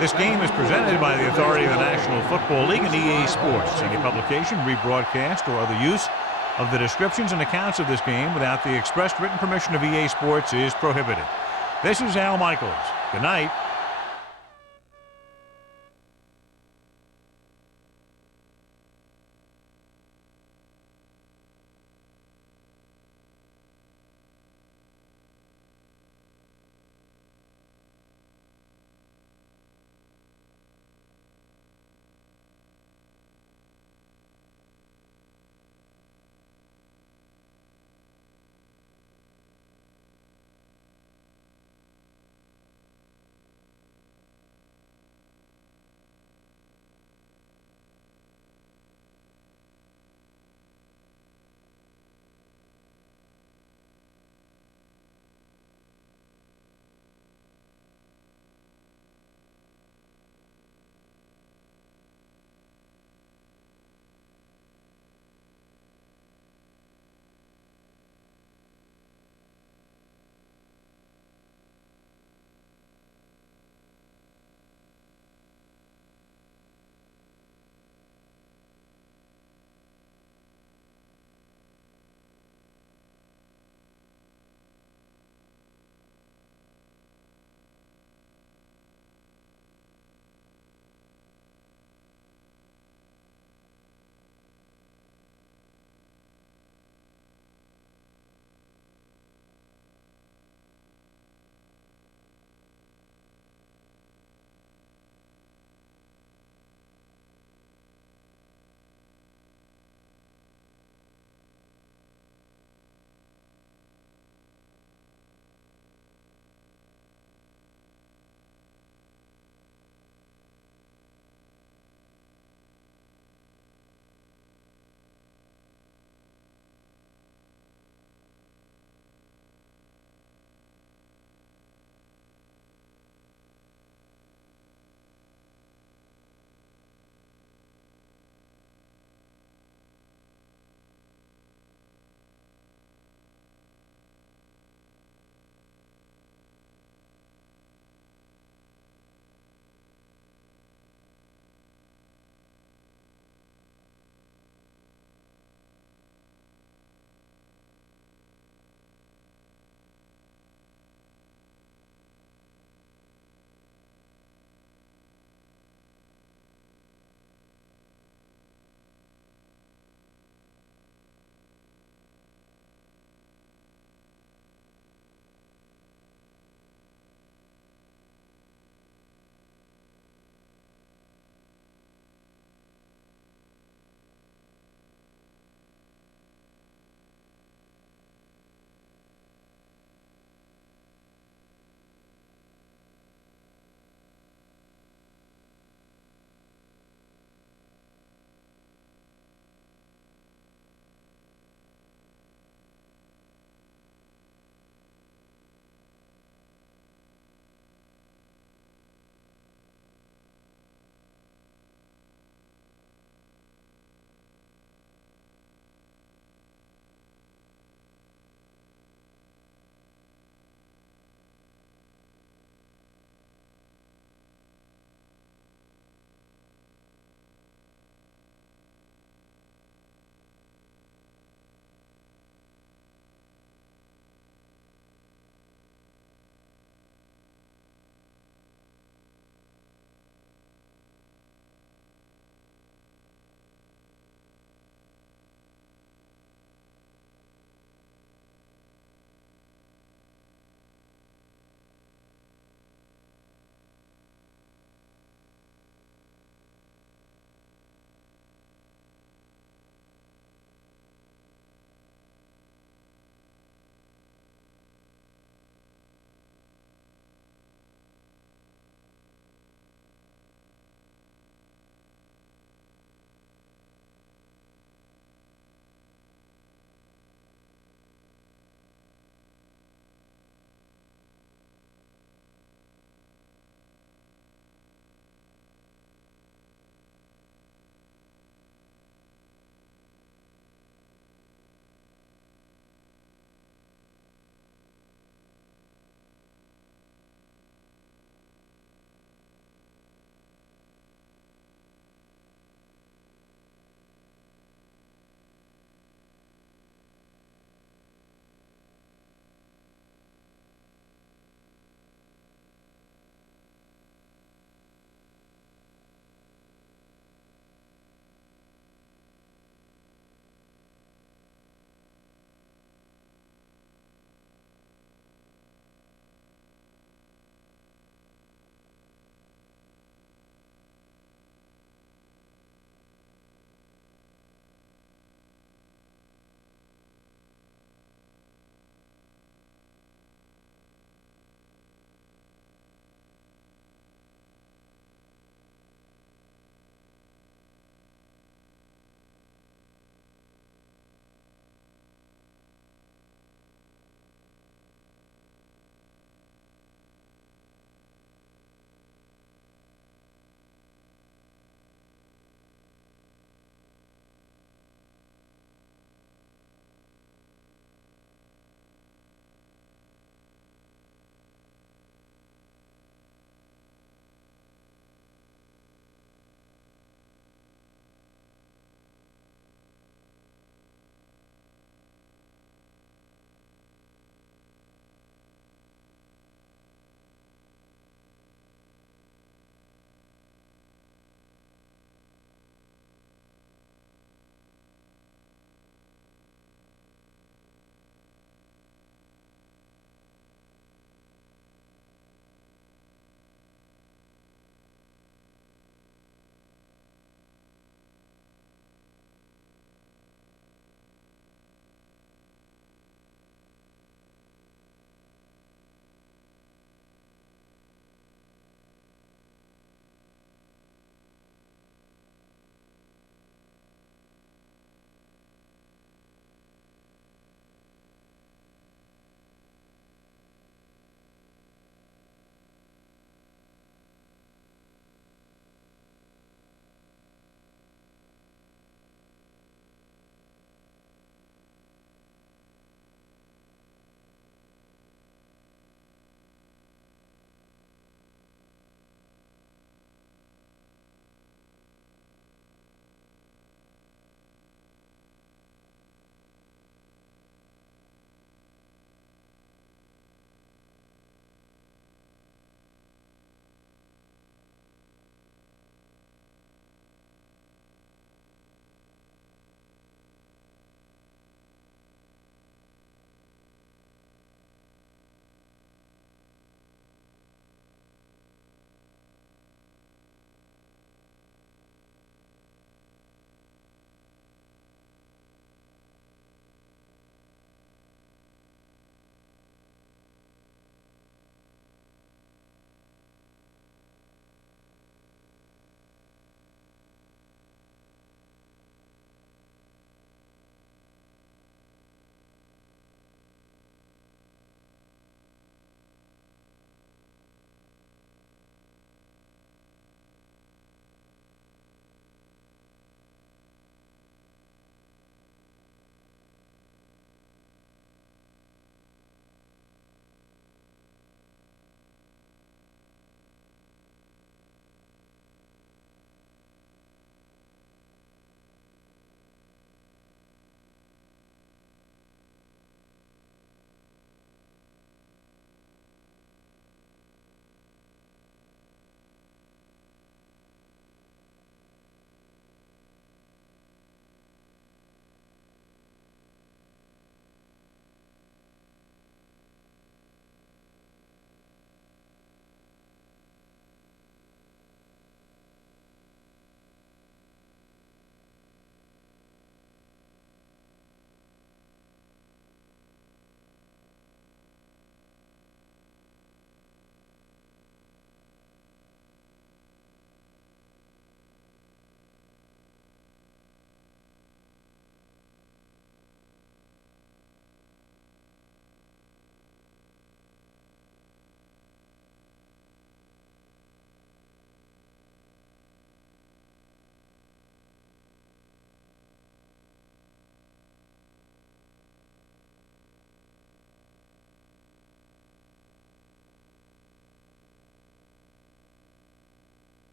This game is presented by the authority of the National Football League and EA Sports. Any publication, rebroadcast, or other use of the descriptions and accounts of this game without the expressed written permission of EA Sports is prohibited. This is Al Michaels. Good night.